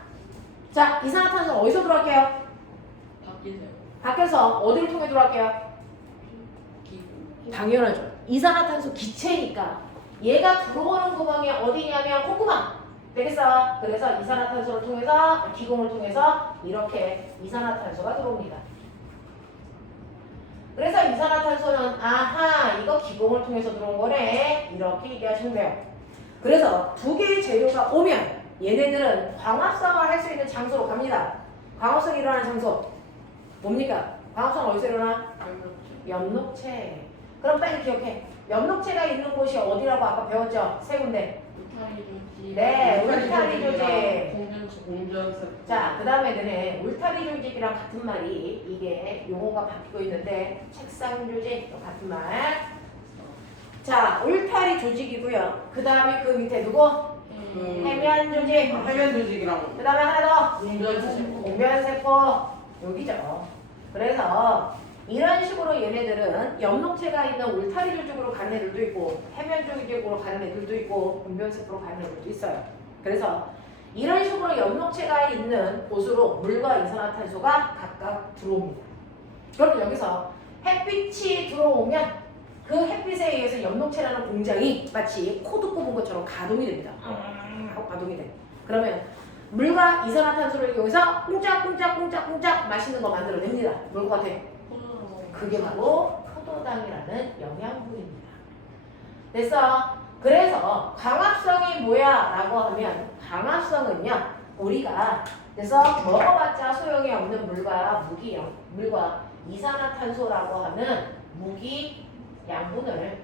자, 이산화탄소는 어디서 들어갈게요? 밖에서 어디를 통해 들어갈게요? 당연하죠. 이산화탄소 기체니까 얘가 들어오는 구멍이 어디냐면 콧구멍. 되겠어? 그래서 이산화탄소를 통해서 기공을 통해서 이렇게 이산화탄소가 들어옵니다. 그래서 이산화탄소는 아하 이거 기공을 통해서 들어온 거네 이렇게 얘기하시면 돼요. 그래서 두 개의 재료가 오면 얘네들은 광합성을 할 수 있는 장소로 갑니다. 광합성이 일어나는 장소 뭡니까? 광합성 어디서 일어나? 엽록체. 그럼 빨리 기억해. 엽록체가 있는 곳이 어디라고 아까 배웠죠? 세 군데. 네, 울타리 조직. 공전세. 자, 그 다음에 너네 울타리 조직이랑 같은 말이 이게 용어가 바뀌고 있는데 책상 조직 같은 말. 자, 울타리 조직이고요. 그 다음에 그 밑에 누구? 해면 조직. 해면 조직이랑 그 다음에 하나 더. 공전세포. 공변세포. 여기죠. 그래서 이런 식으로 얘네들은 엽록체가 있는 울타리 조직으로 가는 애들도 있고 해면 조직으로 가는 애들도 있고 공변세포로 가는 애들도 있어요. 그래서 이런 식으로 엽록체가 있는 곳으로 물과 이산화탄소가 각각 들어옵니다. 그럼 여기서 햇빛이 들어오면 그 햇빛에 의해서 엽록체라는 공장이 마치 코드 뽑은 것처럼 가동이 됩니다. 하고 가동이 돼. 그러면 물과 이산화탄소를 이용해서 꽁짝꽁짝꽁짝꽁짝 맛있는 거 만들어냅니다. 뭘 같아? 그게 바로 포도당이라는 영양분입니다. 됐어? 그래서 광합성이 뭐야? 라고 하면 광합성은요 우리가 그래서 먹어봤자 소용이 없는 물과 이산화탄소라고 하는 무기 양분을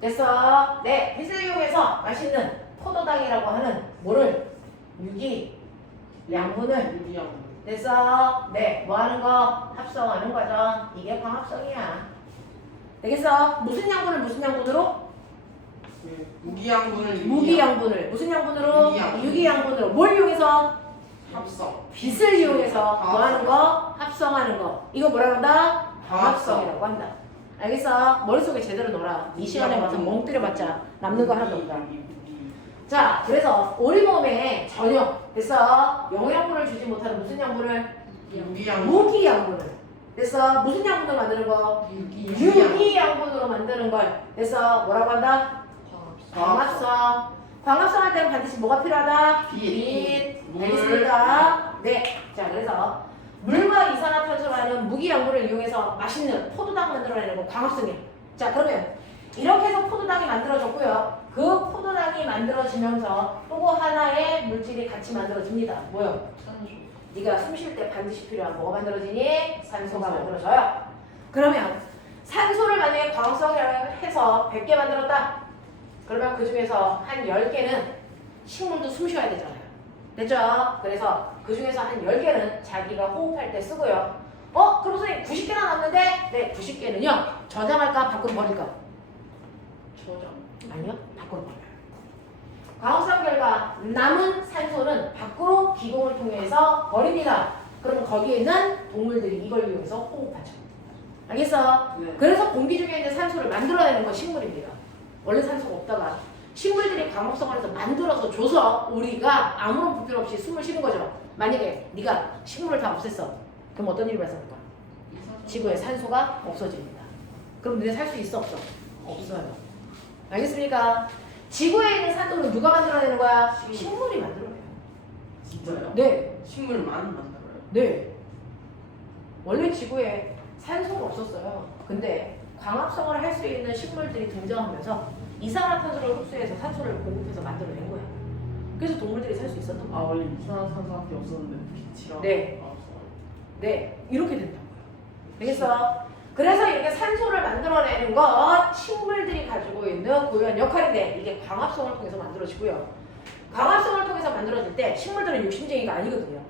됐어? 네, 빛을 이용해서 맛있는 포도당이라고 하는 뭐를? 유기 양분을 유리양. 됐어? 네, 뭐 하는 거? 합성하는 거죠. 이게 광합성이야. 되겠어? 무슨 양분을 무슨 양분으로? 무기양분을 무기양분을 무슨 양분으로? 유기양분. 유기양분으로. 뭘 이용해서? 합성. 빛을 이용해서 뭐 하는 거? 합성하는 거. 이거 뭐라고 한다? 광합성이라고 한다. 알겠어? 머릿속에 제대로 넣어라. 이 시간에 와서 멍 때려봤자 남는 거 하나도 없다. 자, 그래서 우리 몸에 전혀 됐어. 영양분을 주지 못하는 무슨 양분을? 무기양분. 무기양분을. 됐어. 무슨 양분으로 만드는 거? 유기양분으로 만드는 걸. 됐어. 뭐라고 한다? 광합성. 광합성 할 때는 반드시 뭐가 필요하다? 빛. 물. 알겠습니까? 네. 자, 그래서 물과 이산화탄소라는 무기양분을 이용해서 맛있는 포도당 만들어내는 거 광합성이에요. 자, 그러면 이렇게 해서 포도당이 만들어졌고요. 그 포도당이 만들어지면서 또 하나의 물질이 같이 만들어집니다. 뭐요? 네가 숨 쉴 때 반드시 필요한 뭐가 만들어지니? 산소가 만들어져요. 그러면 산소를 만약에 광합성을 해서 100개 만들었다. 그러면 그 중에서 한 10개는 식물도 숨 쉬어야 되잖아요. 됐죠? 그래서 그 중에서 한 10개는 자기가 호흡할 때 쓰고요. 그럼 선생님 90개나 남는데? 네, 90개는요. 저장할까? 밖으로 버릴까? 저장. 아니요, 밖으로 버려요. 광합성 결과 남은 산소는 밖으로 기공을 통해서 버립니다. 그럼 거기에 있는 동물들이 이걸 이용해서 호흡하죠. 알겠어? 네. 그래서 공기 중에 있는 산소를 만들어내는 건 식물입니다. 원래 산소가 없다가 식물들이 광합성을 해서 만들어서 줘서 우리가 아무런 불편 없이 숨을 쉬는 거죠. 만약에 네가 식물을 다 없앴어. 그럼 어떤 일이 발생할까? 지구에 산소가 없어집니다. 그럼 너네 살 수 있어 없어? 없어요. 알겠습니까? 지구에 있는 산소는 누가 만들어내는 거야? 식물이 만들어내요. 진짜요? 네. 식물만 만들어요? 네. 원래 지구에 산소가 없었어요. 근데 광합성을 할 수 있는 식물들이 등장하면서 이산화탄소를 흡수해서 산소를 공급해서 만들어낸 거예요. 그래서 동물들이 살 수 있었던 거예요. 원래 이산화탄소밖에 없었는데 빛이랑. 네. 광합성. 네, 이렇게 된다고요. 알겠어? 그래서 이렇게 산소를 만들어내는 건 식물들이 가지고 있는 고유한 역할인데 이게 광합성을 통해서 만들어지고요. 광합성을 통해서 만들어질 때 식물들은 욕심쟁이가 아니거든요.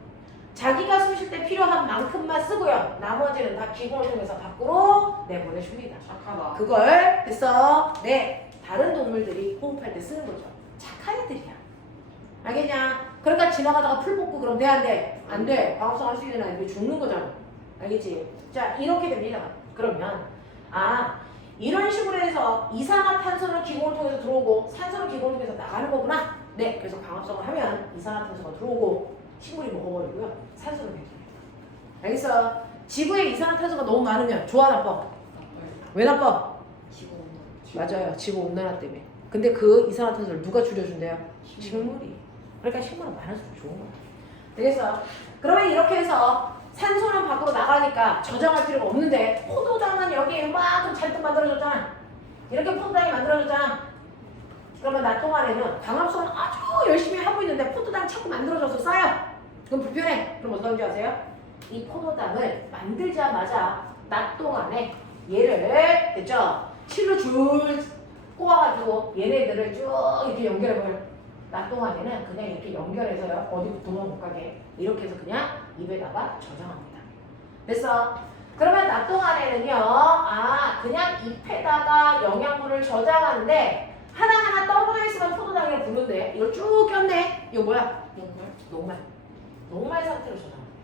자기가 숨 쉴 때 필요한 만큼만 쓰고요. 나머지는 다 기공을 통해서 밖으로 내보내줍니다. 착하다. 그걸 됐어? 네, 다른 동물들이 호흡할 때 쓰는 거죠. 착한 애들이야. 알겠냐? 그러니까 지나가다가 풀 뽑고 그럼 돼, 안 돼? 안 돼. 광합성 할 수 있는 아이들이 죽는 거잖아. 알겠지? 자, 이렇게 됩니다. 그러면 이런 식으로 해서 이산화탄소는 기공을 통해서 들어오고 산소는 기공을 통해서 나가는 거구나. 네, 그래서 광합성을 하면 이산화탄소가 들어오고 식물이 먹어버리고요. 산소는 배출해요. 알겠어? 지구에 이산화탄소가 너무 많으면 좋아, 나빠? 왜 나빠? 맞아요. 지구 온난화 때문에. 근데 그 이산화탄소를 누가 줄여준대요? 식물이. 그러니까 식물은 많을수록 좋은 거야. 되겠어? 그러면 이렇게 해서 산소는 밖으로 나가니까 저장할 필요가 없는데 포도당은 여기에 이만큼 잔뜩 만들어졌잖아. 이렇게 포도당이 만들어졌잖아. 그러면 낮 동안에는 광합성을 아주 열심히 하고 있는데 포도당이 자꾸 만들어져서 쌓여. 그럼 불편해. 그럼 어떻게 하는지 아세요? 이 포도당을 만들자마자 낮 동안에 얘를 됐죠? 실로 줄 꼬아가지고 얘네들을 쭉 이렇게 연결해버려. 낮 동안에는 그냥 이렇게 연결해서요. 어디 도망 못 가게 이렇게 해서 그냥 입에다가 저장합니다. 됐어? 그러면 낮 동안에는요. 그냥 잎에다가 영양분을 저장하는데 하나하나 떨어져 있으면 포도당이라고 부르는데 이걸 쭉 꼈네. 이거 뭐야? 녹말. 녹말 상태로 저장합니다.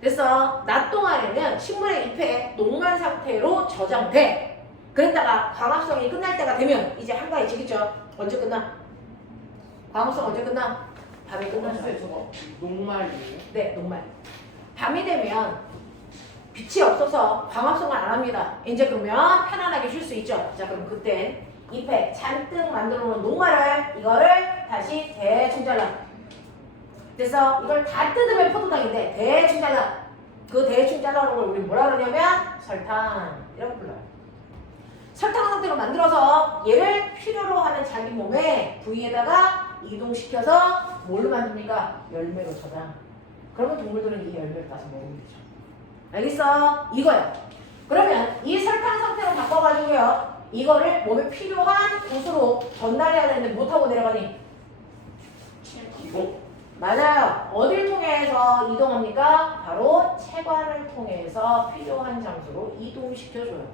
됐어? 낮 동안에는 식물의 잎에 녹말 상태로 저장돼. 그랬다가 광합성이 끝날 때가 되면 이제 한가해지겠죠? 언제 끝나? 광합성 언제 끝나? 밤에 끝나죠. 녹말이에요? 네, 녹말. 밤이 되면 빛이 없어서 광합성을 안 합니다. 이제 그러면 편안하게 쉴 수 있죠. 자, 그럼 그땐 잎에 잔뜩 만들어 놓은 녹말을 이거를 다시 대충 잘라. 그래서 이걸 다 뜯으면 포도당인데 대충 잘라. 그 대충 잘라놓은 걸 우리 뭐라 그러냐면 설탕이라고 불러요. 설탕 상태로 만들어서 얘를 필요로 하는 자기 몸의 부위에다가 이동시켜서 뭘로 만듭니까? 열매로 저장. 그러면 동물들은 이 열매를 따서 먹으면 되죠. 알겠어? 이거야. 그러면 이 설탕 상태로 바꿔가지고요. 이거를 몸에 필요한 곳으로 전달해야 되는데 못하고 내려가니? 기공? 맞아요. 어딜 통해서 이동합니까? 바로 체관을 통해서 필요한 장소로 이동시켜줘요.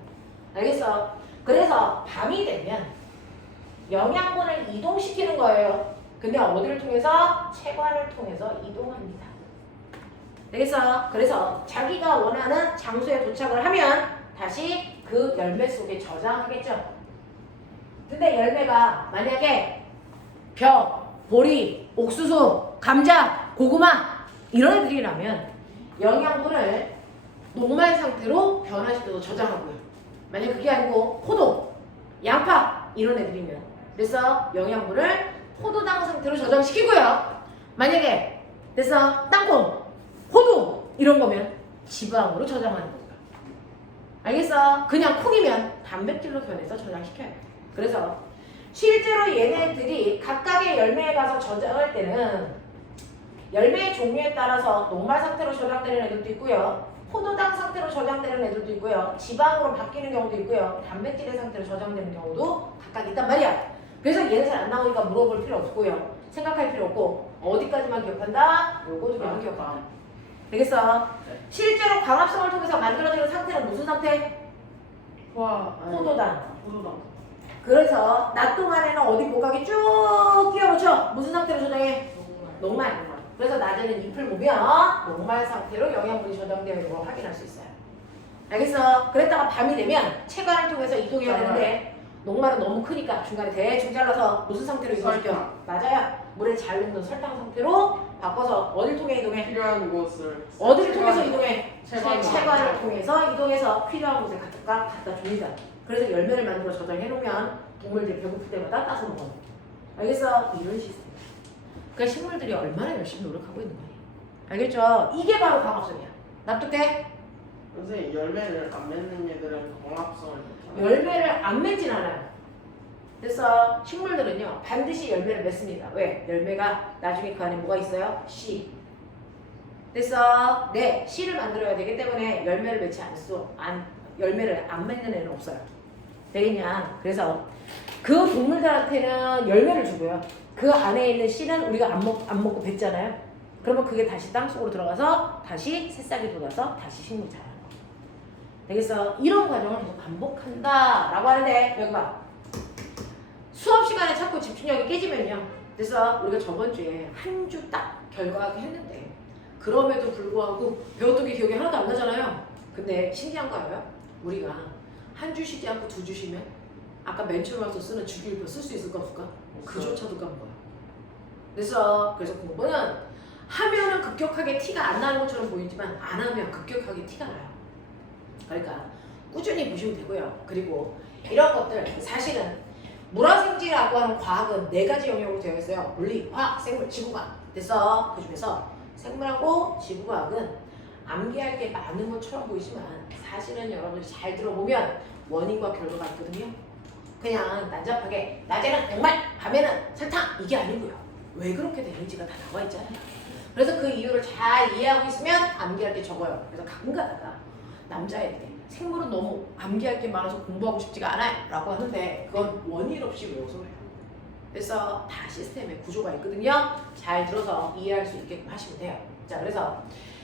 알겠어? 그래서 밤이 되면 영양분을 이동시키는 거예요. 근데 어디를 통해서? 체관을 통해서 이동합니다. 되겠어? 그래서 자기가 원하는 장소에 도착을 하면 다시 그 열매 속에 저장하겠죠. 근데 열매가 만약에 벼, 보리, 옥수수, 감자, 고구마 이런 애들이라면 영양분을 녹말 상태로 변화시켜서 저장하고요. 만약 그게 아니고 포도, 양파 이런 애들이면 그래서 영양분을 포도당 상태로 저장시키고요. 만약에 그래서 땅콩, 호두 이런 거면 지방으로 저장하는 거죠. 알겠어? 그냥 콩이면 단백질로 변해서 저장시켜요. 그래서 실제로 얘네들이 각각의 열매에 가서 저장할 때는 열매의 종류에 따라서 녹말 상태로 저장되는 애들도 있고요. 포도당 상태로 저장되는 애들도 있고요. 지방으로 바뀌는 경우도 있고요. 단백질의 상태로 저장되는 경우도 각각 있단 말이야. 그래서 얘는 잘 안 나오니까 물어볼 필요 없고요. 생각할 필요 없고 어디까지만 기억한다? 요거 두 개만 기억한다. 되겠어? 실제로 광합성을 통해서 만들어지는 상태는 무슨 상태? 포도당. 포도당. 그래서 낮 동안에는 어디 목각이 쭉 끼어놓죠? 무슨 상태로 저장해? 녹말. 그래서 낮에는 잎을 보면 녹말 상태로 영양분이 저장되어 있는 걸 확인할 수 있어요. 알겠어? 그랬다가 밤이 되면 체관을 통해서 이동해야 되는데 녹말은 너무 크니까 중간에 대충 잘라서 무슨 상태로 이동시켜? 맞아요. 물에 잘 녹는 설탕 상태로 바꿔서 어딜 통해 이동해? 필요한 곳을 어디를 통해서 이동해? 체관으로. 체관을 통해서 이동해서 필요한 곳에 갖다 줍니다. 그래서 열매를 만들어 저장해 놓으면 동물들이 배고플 때마다 따서 먹어. 알겠어? 이런 시스템. 그러니까 식물들이 얼마나 열심히 노력하고 있는 거예요. 알겠죠? 이게 바로 광합성이야. 납득돼? 선생님 열매를 안 맺는 애들은 광합성을 열매를 안 맺진 않아요. 그래서 식물들은요 반드시 열매를 맺습니다. 왜? 열매가 나중에 그 안에 뭐가 있어요? 씨. 그래서 네 씨를 만들어야 되기 때문에 열매를 맺지 열매를 안 맺는 애는 없어요. 되겠냐? 그래서 그 동물들한테는 열매를 주고요. 그 안에 있는 씨는 우리가 안 먹고 뱉잖아요. 그러면 그게 다시 땅속으로 들어가서 다시 새싹이 돋아서 다시 식물이 자라는 거. 되겠어? 이런 과정을 계속 반복한다 라고 하는데 여기 봐. 수업 시간에 자꾸 집중력이 깨지면요. 그래서 우리가 저번 주에 한 주 딱 결과하기 했는데 그럼에도 불구하고 배웠던 게 기억이 하나도 안 나잖아요. 근데 신기한 거 알아요? 우리가 한 주 쉬지 않고 2주 쉬면 아까 맨 처음에 와서 쓰는 주기율표 쓸 수 있을까 없을까? 그조차도 까먹어요. 그래서 공부는 하면은 급격하게 티가 안 나는 것처럼 보이지만 안 하면 급격하게 티가 나요. 그러니까 꾸준히 보시면 되고요. 그리고 이런 것들 사실은 물화생지라고 하는 과학은 4가지 영역으로 되어 있어요. 물리, 화학, 생물, 지구과학. 그래서 그 중에서 생물하고 지구과학은 암기할 게 많은 것처럼 보이지만 사실은 여러분들이 잘 들어보면 원인과 결과가 있거든요. 그냥 난잡하게 낮에는 녹말, 밤에는 설탕 이게 아니고요. 왜 그렇게 되는지가 다 나와 있잖아요. 그래서 그 이유를 잘 이해하고 있으면 암기할 게 적어요. 그래서 가끔 가다가 남자애들이 생물은 너무 암기할 게 많아서 공부하고 싶지가 않아요 라고 하는데 그건 원인 없이 외워서 그래요. 그래서 다 시스템에 구조가 있거든요. 잘 들어서 이해할 수 있게끔 하시면 돼요. 자, 그래서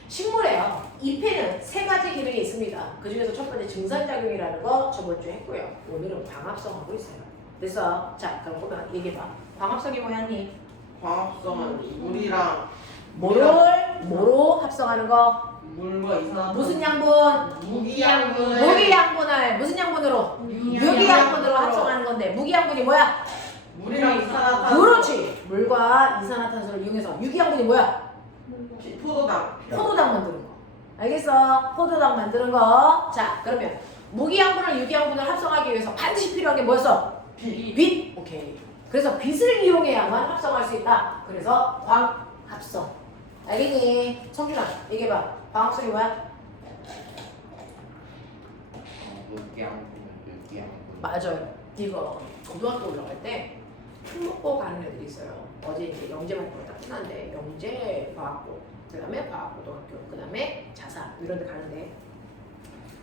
식물에요. 잎에는 3가지 기능이 있습니다. 그 중에서 첫 번째 증산작용이라는 거 저번 주에 했고요. 오늘은 광합성하고 있어요. 그래서 자, 그럼 보면 얘기해봐. 광합성이 뭐였니? 광합성은 물이랑 뭐로 합성하는 거? 물과 이산화탄소 무슨 양분? 무기양분을 무기양분을 무슨 양분으로? 유기양분으로 합성하는 건데 무기양분이 뭐야? 물이랑 이산화탄소 그렇지. 물과 이산화탄소를 이용해서 유기양분이 뭐야? 포도당 포도당 만드는 거. 알겠어? 포도당 만드는 거. 자, 그러면 무기양분을 유기양분을 합성하기 위해서 반드시 필요한 게 뭐였어? 빛. 오케이. 그래서 빛을 이용해야만 합성할 수 있다. 그래서 광합성. 알겠니? 성준아, 얘기해봐. 광합성이 뭐야? 맞아요. 이거 고등학교 올라갈 때 특목고 가는 애들이 있어요. 어제 이제 영재학교가 딱 끝났는데 영재 과학고, 그 다음에 과학고등학교, 그 다음에 자사 이런 데 가는데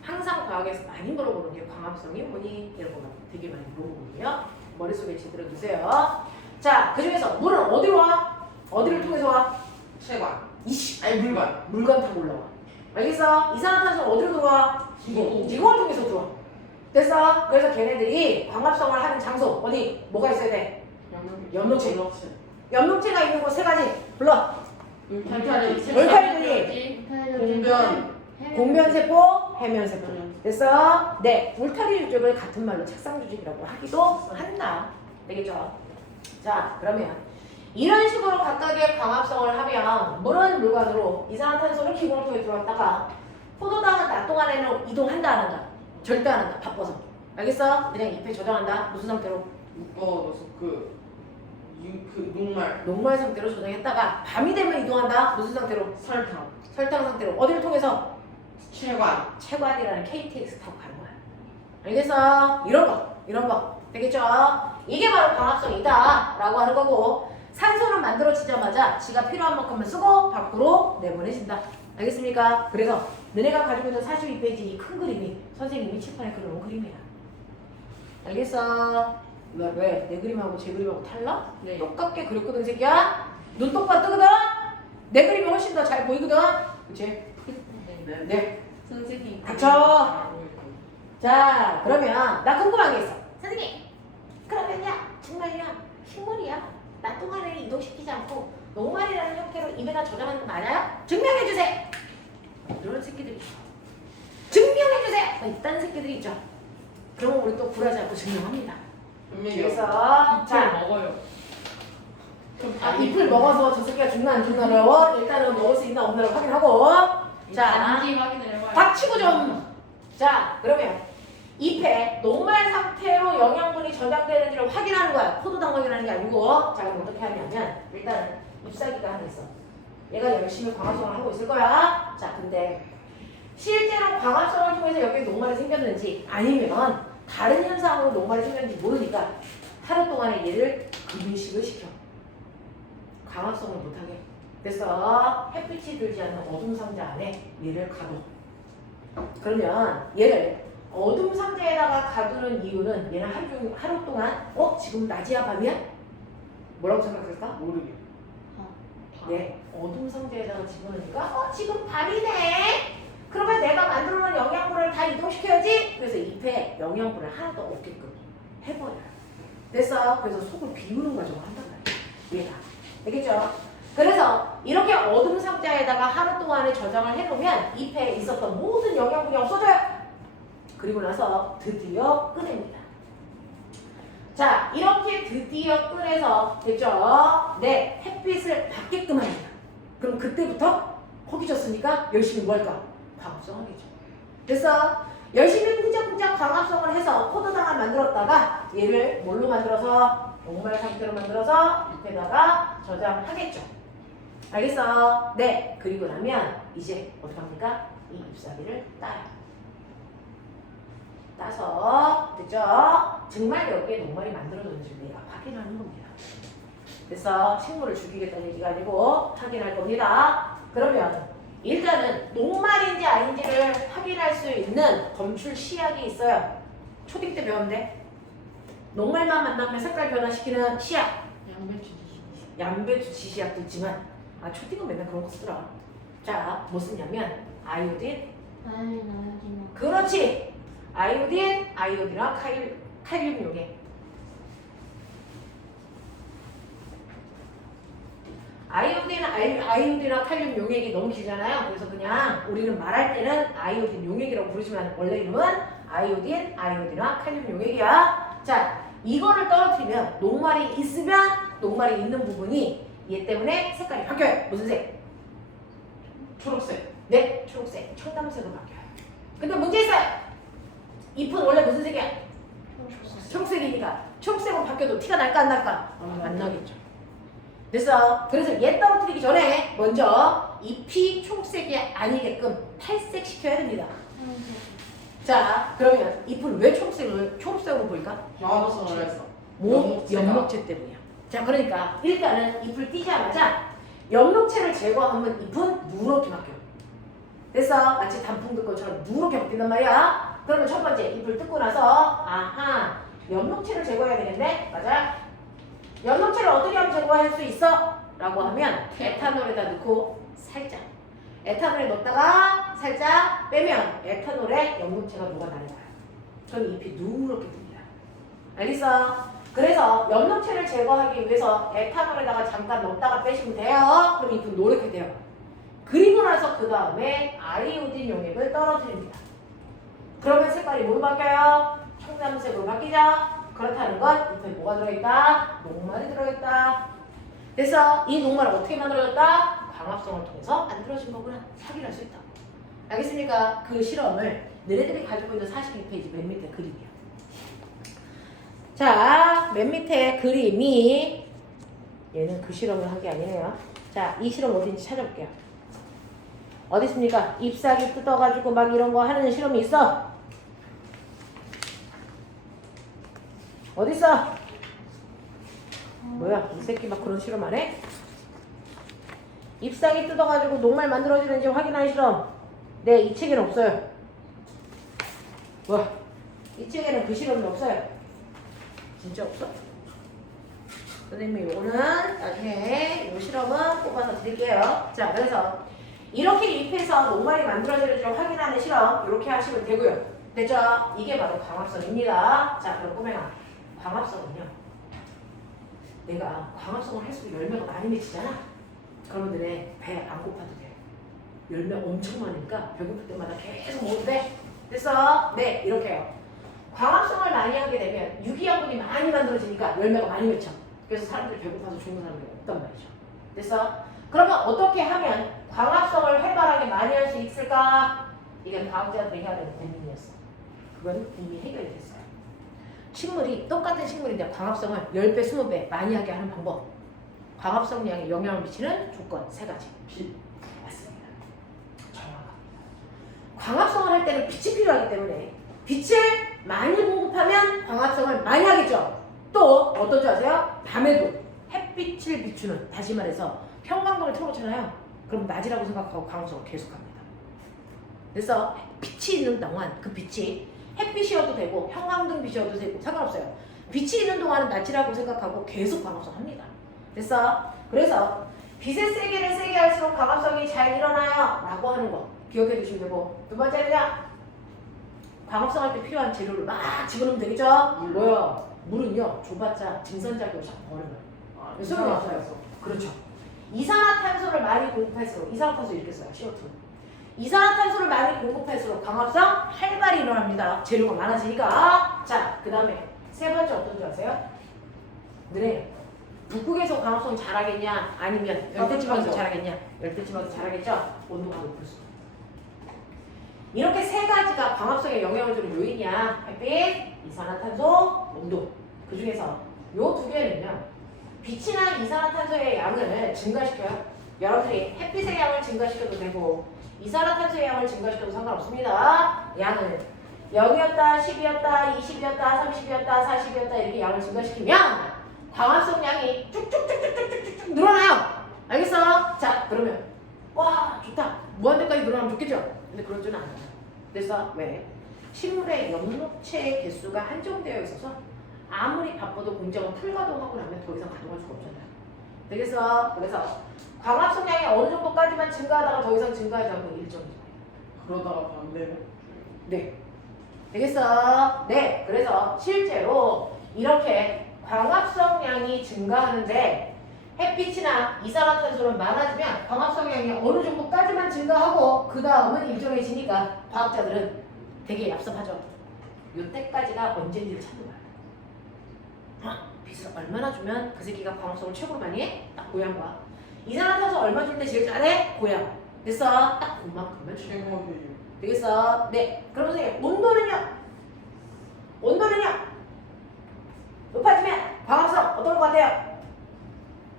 항상 과학에서 많이 물어보는 게 광합성이 뭐니? 이런 거 되게 많이 물어보거든요. 머릿속에 제대로 두세요. 자, 그 중에서 물은 어디로 와? 어디를 통해서 와? 체관 이씨, 아니 물관 물건 타고 올라와. 알겠어? 이산화탄소는 어디로 들어와? 지구. 지구를 통해서 들어와. 됐어? 그래서 걔네들이 광합성을 하는 장소 어디 뭐가 있어야 돼? 염록체. 염록체가 있는 곳 세 가지 불러. 울타리 공변세포, 해면세포. 됐어? 네, 울타리 조직을 같은 말로 책상 조직이라고 하기도 한다. 되겠죠? 자, 그러면 이런 식으로 각각의 광합성을 하면 물은 물관으로 이산화탄소를 기본을 통해 들어왔다가 포도당은 낮 동안에는 이동한다 안 한다? 절대 안 한다. 바빠서. 알겠어? 그냥 잎에 저장한다. 무슨 상태로? 묶어서 녹말 녹말 상태로 저장했다가 밤이 되면 이동한다. 무슨 상태로? 설탕 설탕 상태로. 어디를 통해서? 체관 체관이라는 KTX 타고 가는 거야. 알겠어? 이런 거. 되겠죠? 이게 바로 광합성이다 라고 하는 거고 산소는 만들어지자마자 지가 필요한 만큼만 쓰고 밖으로 내보내진다. 알겠습니까? 그래서 너네가 가지고 있는 42페이지 이 큰 그림이 선생님이 칠판에 그려놓은 그림이야. 알겠어? 왜? 내 그림하고 제 그림하고 달라? 네. 똑같게 그렸거든 새끼야? 눈 똑바로 뜨거든? 내 그림이 훨씬 더 잘 보이거든? 그치? 네. 선생님. 그쵸? 자, 그러면 나 궁금한 게 있어. 선생님, 그러면요, 정말요, 식물이야. 낮 동안에 이동시키지 않고 녹말이라는 형태로 입에다 저장하는 거 맞아요? 증명해주세요. 이런 새끼들이 있어. 증명해주세요. 있다는 새끼들이 있죠. 그러면 우리 또 굴하지 않고 증명합니다. 그래서 자, 먹어요. 잎을 먹어서 저 새끼가 죽나 안 죽나요? 일단은 먹을 수 있나 없나를 확인하고 자, 단지 확인을 해봐요. 닥치고 좀. 자, 그러면 잎에 녹말 상태로 영양분이 저장되는지를 확인하는 거야. 포도당 확인하는 게 아니고. 자, 그럼 어떻게 하냐면 일단은 잎사귀가 하나 있어. 얘가 열심히 광합성을 하고 있을 거야. 자, 근데 실제로 광합성을 통해서 여기에 녹말이 생겼는지 아니면 다른 현상으로 녹말이 생겼는지 모르니까 하루 동안에 얘를 금식을 시켜. 광합성을 못하게. 그래서 햇빛이 들지 않는 어둠 상자 안에 얘를 가둬. 그러면 얘를 어둠 상자에다가 가두는 이유는 얘는 하루 동안 지금 낮이야 밤이야? 뭐라고 생각할까? 모르게 네, 어둠 상자에다가 집어넣으니까 지금 밤이네. 그러면 내가 만들어 놓은 영양분을 다 이동시켜야지. 그래서 잎에 영양분을 하나도 없게끔 해버려요. 됐어? 그래서 속을 비우는 과정을 한단 말이야. 얘가. 되겠죠? 그래서 이렇게 어둠 상자에다가 하루 동안에 저장을 해놓으면 잎에 있었던 모든 영양분이 없어져요. 그리고 나서 드디어 꺼냅니다. 자, 이렇게 드디어 꺼내서 됐죠? 네, 햇빛을 받게끔 합니다. 그럼 그때부터 허기졌으니까 열심히 뭐 할까? 광합성하겠죠. 그래서 열심히 쿵짝쿵짝 광합성을 해서 포도당을 만들었다가 얘를 뭘로 만들어서 녹말 상태로 만들어서 잎에다가 저장하겠죠. 알겠어? 네. 그리고 나면 이제 어떡합니까? 이 잎사귀를 따요. 따서 됐죠? 정말 여기에 녹말이 만들어졌는지 내가 확인하는 겁니다. 그래서 식물을 죽이겠다는 얘기가 아니고 확인할 겁니다. 그러면 일단은 녹말인지 아닌지를 확인할 수 있는 검출 시약이 있어요. 초딩 때 배웠는데 녹말만 만나면 색깔 변화시키는 시약. 양배추 지시약도 있지만 초딩은 맨날 그런 거 쓰더라. 자, 뭐 쓰냐면 아이오딘. 그렇지. 아이오딘과 칼륨 용액. 아이오딘과 칼륨 용액이 너무 길잖아요. 그래서 그냥 우리는 말할 때는 아이오딘 용액이라고 부르지만 원래 이름은 아이오딘과 칼륨 용액이야. 자, 이거를 떨어뜨리면 녹말이 있으면 녹말이 있는 부분이 얘 때문에 색깔이 바뀌어요. 무슨 색? 초록색 네, 초록색, 청담색으로 바뀌어요. 근데 문제 있어요. 잎은 원래 무슨 색이야? 초록색이니까 초록색으로 바뀌어도 티가 날까 안 날까? 안 나겠죠. 됐어. 그래서 얘 떨어뜨리기 전에 먼저 잎이 초록색이 아니게끔 탈색시켜야 됩니다. 자, 그러면 잎은 왜 초록색으로 보일까? 광합성을 해서 염록체 때문이야. 자, 그러니까 일단은 잎을 띄자마자 염록체를 제거하면 잎은 누렇게 바뀌어. 됐어? 마치 단풍 든 것처럼 누렇게 바뀐단 말이야. 그러면 첫 번째 잎을 뜯고 나서 염록체를 제거해야 되겠네? 맞아? 염록체를 어떻게 하면 제거할 수 있어? 라고 하면 에탄올에다 넣고 살짝 에탄올에 넣었다가 살짝 빼면 에탄올에 염록체가 녹아나는 거야. 저는 잎이 누렇게 뜹니다. 알겠어? 그래서 염록체를 제거하기 위해서 에탄올에다가 잠깐 넣었다가 빼시면 돼요. 그럼 잎은 노랗게 돼요. 그리고 나서 그 다음에 아이오딘 용액을 떨어뜨립니다. 그러면 색깔이 뭐로 바뀌어요? 청담색으로 바뀌죠? 그렇다는 건 잎에 뭐가 들어있다? 녹말이 들어있다. 그래서 이 녹말을 어떻게 만들어졌다? 광합성을 통해서 만들어진 거구나. 확인할 수 있다. 알겠습니까? 그 실험을 너네들이 가지고 있는 42페이지 맨 밑에 그림이야. 자, 맨 밑에 그림이 얘는 그 실험을 한 게 아니네요. 자, 이 실험 어딘지 찾아볼게요. 어디 있습니까? 잎사귀 뜯어가지고 막 이런 거 하는 실험이 있어? 어디 있어? 뭐야? 이 새끼 막 그런 실험 안 해? 잎사귀 뜯어가지고 녹말 만들어지는지 확인하는 실험. 네, 이 책에는 없어요. 뭐야? 이 책에는 그 실험이 없어요. 진짜 없어? 선생님이 요거는 나중에 이 실험은 뽑아서 드릴게요. 자, 그래서 이렇게 잎에서 녹말이 만들어지는지 확인하는 실험 이렇게 하시면 되고요. 됐죠? 이게 바로 광합성입니다. 자, 그럼 꼬맹아, 광합성은요. 내가 광합성을 할수록 열매가 많이 맺히잖아. 그러면 너네 배 안 고파도 돼. 열매 엄청 많으니까 배고플 때마다 계속 먹어도 돼. 됐어? 네, 이렇게요. 광합성을 많이 하게 되면 유기양분이 많이 만들어지니까 열매가 많이 맺혀. 그래서 사람들이 배고파서 죽는 사람들이 없단 말이죠. 됐어? 그러면 어떻게 하면 광합성을 활발하게 많이 할 수 있을까? 이게 과학자들이 해야 되는 고민이었어. 그건 이미 해결이 됐어요. 식물이 똑같은 식물인데 광합성을 10배, 20배 많이 하게 하는 방법. 광합성량에 영향을 미치는 조건 3가지. 빛. 맞습니다. 정확합니다. 광합성을 할 때는 빛이 필요하기 때문에 빛을 많이 공급하면 광합성을 많이 하겠죠. 또 어떤 줄 아세요? 밤에도 햇빛을 비추는, 다시 말해서 형광등을 틀어놓잖아요. 그럼 낮이라고 생각하고 광합성을 계속합니다. 그래서 빛이 있는 동안 그 빛이 햇빛이어도 되고 형광등 빛이어도 되고 상관없어요. 빛이 있는 동안은 낮이라고 생각하고 계속 광합성 합니다. 됐어? 그래서 빛의 세기를 세게 할수록 광합성이 잘 일어나요 라고 하는 거 기억해 두시면 되고, 두 번째는요, 광합성 할 때 필요한 재료를 막 집어넣으면 되겠죠? 뭐요? 물은요, 좁았자 증산작용을 자꾸 버려요. 아, 소용이 없어요. 그렇죠. 이산화탄소를 많이 공급할수록, 이산화탄소 이렇게 써요, CO2. 이산화탄소를 많이 공급할수록 광합성 활발히 일어납니다. 재료가 많아지니까. 자, 그 다음에 세 번째 어떤 줄 아세요? 너네 북극에서 광합성 잘하겠냐? 아니면 열대지방에서 잘하겠냐? 열대지방에서 잘하겠죠? 온도가 높을수록. 이렇게 3가지가 광합성에 영향을 주는 요인이야. 햇빛, 이산화탄소, 온도. 그 중에서 요 2개는요, 빛이나 이산화탄소의 양을 증가시켜요. 여러분들이 햇빛의 양을 증가시켜도 되고 이산화탄소의 양을 증가시켜도 상관없습니다. 양을 0이었다, 10이었다, 20이었다, 30이었다, 40이었다 이렇게 양을 증가시키면 광합성 양이 쭉쭉쭉쭉쭉쭉쭉 늘어나요. 알겠어? 자, 그러면 와, 좋다. 무한대까지 늘어나면 좋겠죠? 근데 그러지는 않아요. 그래서 왜? 식물의 엽록체의 개수가 한정되어 있어서 아무리 바빠도 공장을 풀가동하고 나면 더 이상 가동할 수가 없잖아요. 되겠어? 그래서 광합성량이 어느 정도까지만 증가하다가 더 이상 증가하지 않고 일정이죠. 그러다가 반대로. 네. 되겠어? 네. 그래서 실제로 이렇게 광합성량이 증가하는데 햇빛이나 이산화탄소는 많아지면 광합성량이 어느 정도까지만 증가하고 그 다음은 일정해지니까 과학자들은 되게 얍삽하죠. 요때까지가 언제인지를 찾는 거야. 빛을 얼마나 주면 그 새끼가 광합성을 최고로 많이 해? 딱 고양과. 이산화탄소 얼마 줄 때 제일 잘해? 고양. 됐어? 딱 그만큼만 주. 최고예요. 되겠어? 네. 그럼 선생님, 온도는요? 온도는요? 높아지면 광합성 어떤 것 같아요?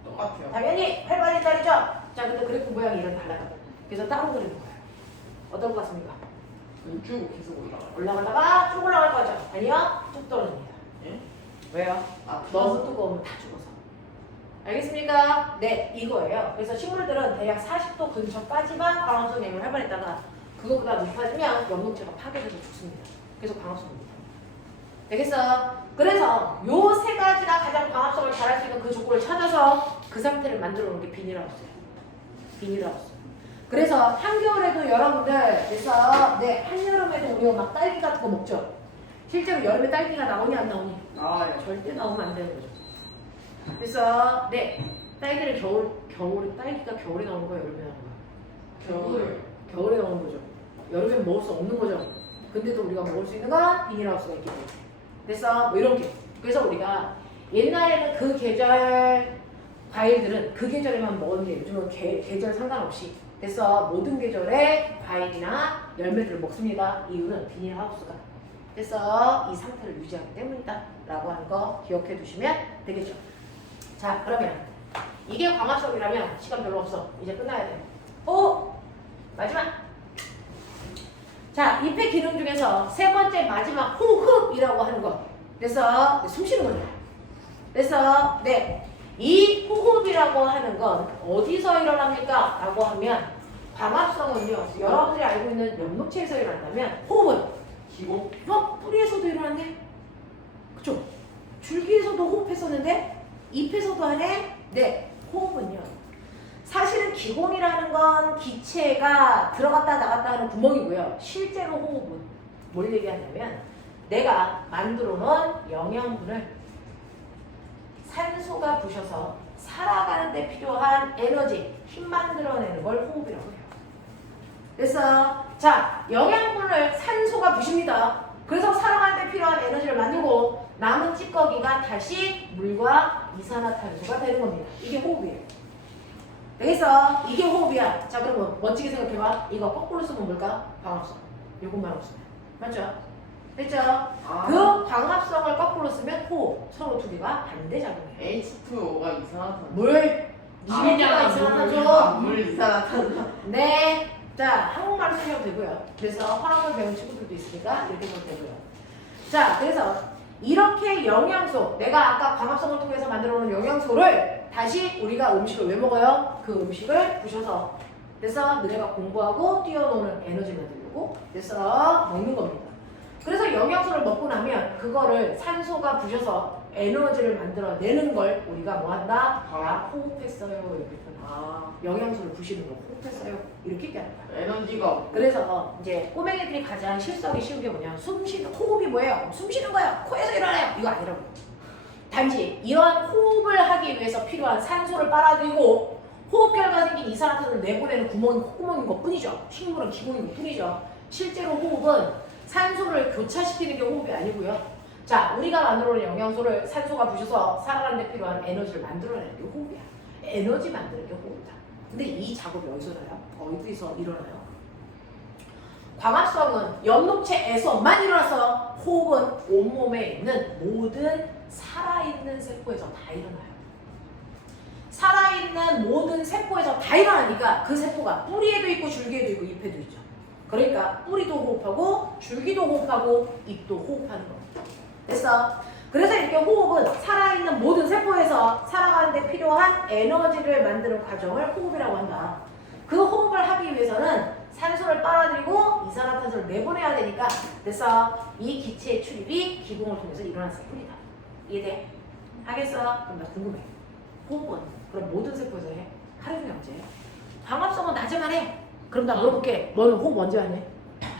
똑같아요. 당연히 활발해지죠? 자, 근데 그래프 모양이 이런 달라요. 그래서 따로 그리는 거예요. 어떤 것 같습니까? 쭉 계속 올라가요. 올라가다가 쭉 올라갈 거죠? 아니요? 쭉 떨어집니다. 예? 왜요? 아, 너무 뜨거우면 다 죽어서. 알겠습니까? 네, 이거예요. 그래서 식물들은 대략 40도 근처까지만 광합성 양을 활발했다가 그거보다 높아지면 엽록체가 파괴돼서 죽습니다. 그래서 광합성입니다. 되겠어? 그래서 요 3가지가 가장 광합성을 잘할 수 있는 그 조건을 찾아서 그 상태를 만들어 놓은 게 비닐하우스예요. 비닐하우스. 그래서 한겨울에도 여러분들, 그래서 네, 한여름에도 우리가 막 딸기 같은 거 먹죠? 실제로 여름에 딸기가 나오니 안 나오니? 나와요. 절대 나오면 안 되는 거죠. 그래서 네, 딸기를 겨울에 딸기가 겨울에 나오는 거예요, 여름에 나오는 거예요? 겨울에 나오는 거죠. 여름엔 먹을 수 없는 거죠. 근데도 우리가 먹을 수 있는 건 비닐하우스가 있기 때문에. 그래서 뭐 이렇게. 그래서 우리가 옛날에는 그 계절 과일들은 그 계절에만 먹었는데 요즘은 계절 상관없이 그래서 모든 계절의 과일이나 열매들을 먹습니다. 이유는 비닐하우스가. 그래서 이 상태를 유지하기 때문이다 라고 하는 거 기억해 두시면 되겠죠. 자, 그러면 이게 광합성이라면 시간 별로 없어. 이제 끝나야 돼. 마지막. 자, 잎의 기능 중에서 세 번째 마지막 호흡이라고 하는 거. 그래서 숨 쉬는 거죠. 그래서 네, 이 호흡이라고 하는 건 어디서 일어납니까? 라고 하면 광합성은요, 여러분들이 알고 있는 엽록체에서 일어난다면 호흡은 기고? 뿌리에서도 일어났네. 그쵸? 줄기에서도 호흡했었는데 잎에서도 하네. 네, 호흡은요, 사실은 기공이라는 건 기체가 들어갔다 나갔다 하는 구멍이고요. 실제로 호흡은 뭘 얘기하냐면 내가 만들어 놓은 영양분을 산소가 부셔서 살아가는 데 필요한 에너지, 힘 만들어내는 걸 호흡이라고 해요. 그래서 자, 영양분을 산소가 부십니다. 그래서 살아가는 데 필요한 에너지를 만들고 남은 찌꺼기가 다시 물과 이산화탄소가 되는 겁니다. 이게 호흡이에요. 그래서 이게 호흡이야. 자, 그러면 멋지게 생각해봐. 이거 거꾸로 쓰면 뭘까? 광합성. 요것만 없으면. 맞죠? 됐죠? 그 광합성을 거꾸로 쓰면 호흡. 서로 두 개가 반대작용이에요. H2O가 이산화탄소. 물. 이산화탄소 이산화탄소. 물 이산화탄소. 네. 자, 한국말로 쓰셔도 되고요. 그래서 화학을 배운 친구들도 있으니까 이렇게 보면 되고요. 자, 그래서 이렇게 영양소, 내가 아까 광합성을 통해서 만들어 놓은 영양소를 다시 우리가 음식을 왜 먹어요? 그 음식을 부셔서. 그래서 너네가 공부하고 뛰어노는 에너지 만들려고. 그래서 먹는 겁니다. 그래서 영양소를 먹고 나면 그거를 산소가 부셔서 에너지를 만들어내는 걸 우리가 뭐 한다? 호흡했어요. 이렇게 표현해요. 영양소를 부시는 거 호흡했어요. 이렇게 얘기하는 거야. 에너지가 그래서 이제 꼬맹이들이 가장 실수하기 쉬운 게 뭐냐? 숨 쉬는 호흡이 뭐예요? 숨 쉬는 거예요. 코에서 일어나요. 이거 아니라고. 단지 이러한 호흡을 하기 위해서 필요한 산소를 빨아들이고 호흡 결과 생긴 이산화탄소를 내보내는 구멍이 콧구멍인 것 뿐이죠. 식물은 기공인 것 뿐이죠. 실제로 호흡은 산소를 교차시키는 게 호흡이 아니고요. 자, 우리가 만들어낸 영양소를 산소가 부셔서 살아가는 데 필요한 에너지를 만들어내는 게 호흡이야. 에너지 만드는 게 호흡이다. 근데 이 작업이 어디서 나요? 어디서 일어나요? 광합성은 엽록체에서만 일어나서 호흡은 온몸에 있는 모든 살아있는 세포에서 다 일어나요. 살아있는 모든 세포에서 다 일어나니까 그 세포가 뿌리에도 있고 줄기에도 있고 잎에도 있죠. 그러니까 뿌리도 호흡하고 줄기도 호흡하고 잎도 호흡하는 겁니다. 그래서 이렇게 호흡은 살아있는 모든 세포에서 살아가는 데 필요한 에너지를 만드는 과정을 호흡이라고 한다. 그 호흡을 하기 위해서는 산소를 빨아들이고 이산화탄소를 내보내야 되니까 그래서 이 기체의 출입이 기공을 통해서 일어났을 뿐이다. 이해돼? 하겠어? 그럼 나 궁금해. 호흡은 그럼 모든 세포에서 해? 하루 종일 언제 해? 광합성은 낮에만 해. 그럼 나 물어볼게. 너는 호흡 언제 하냐?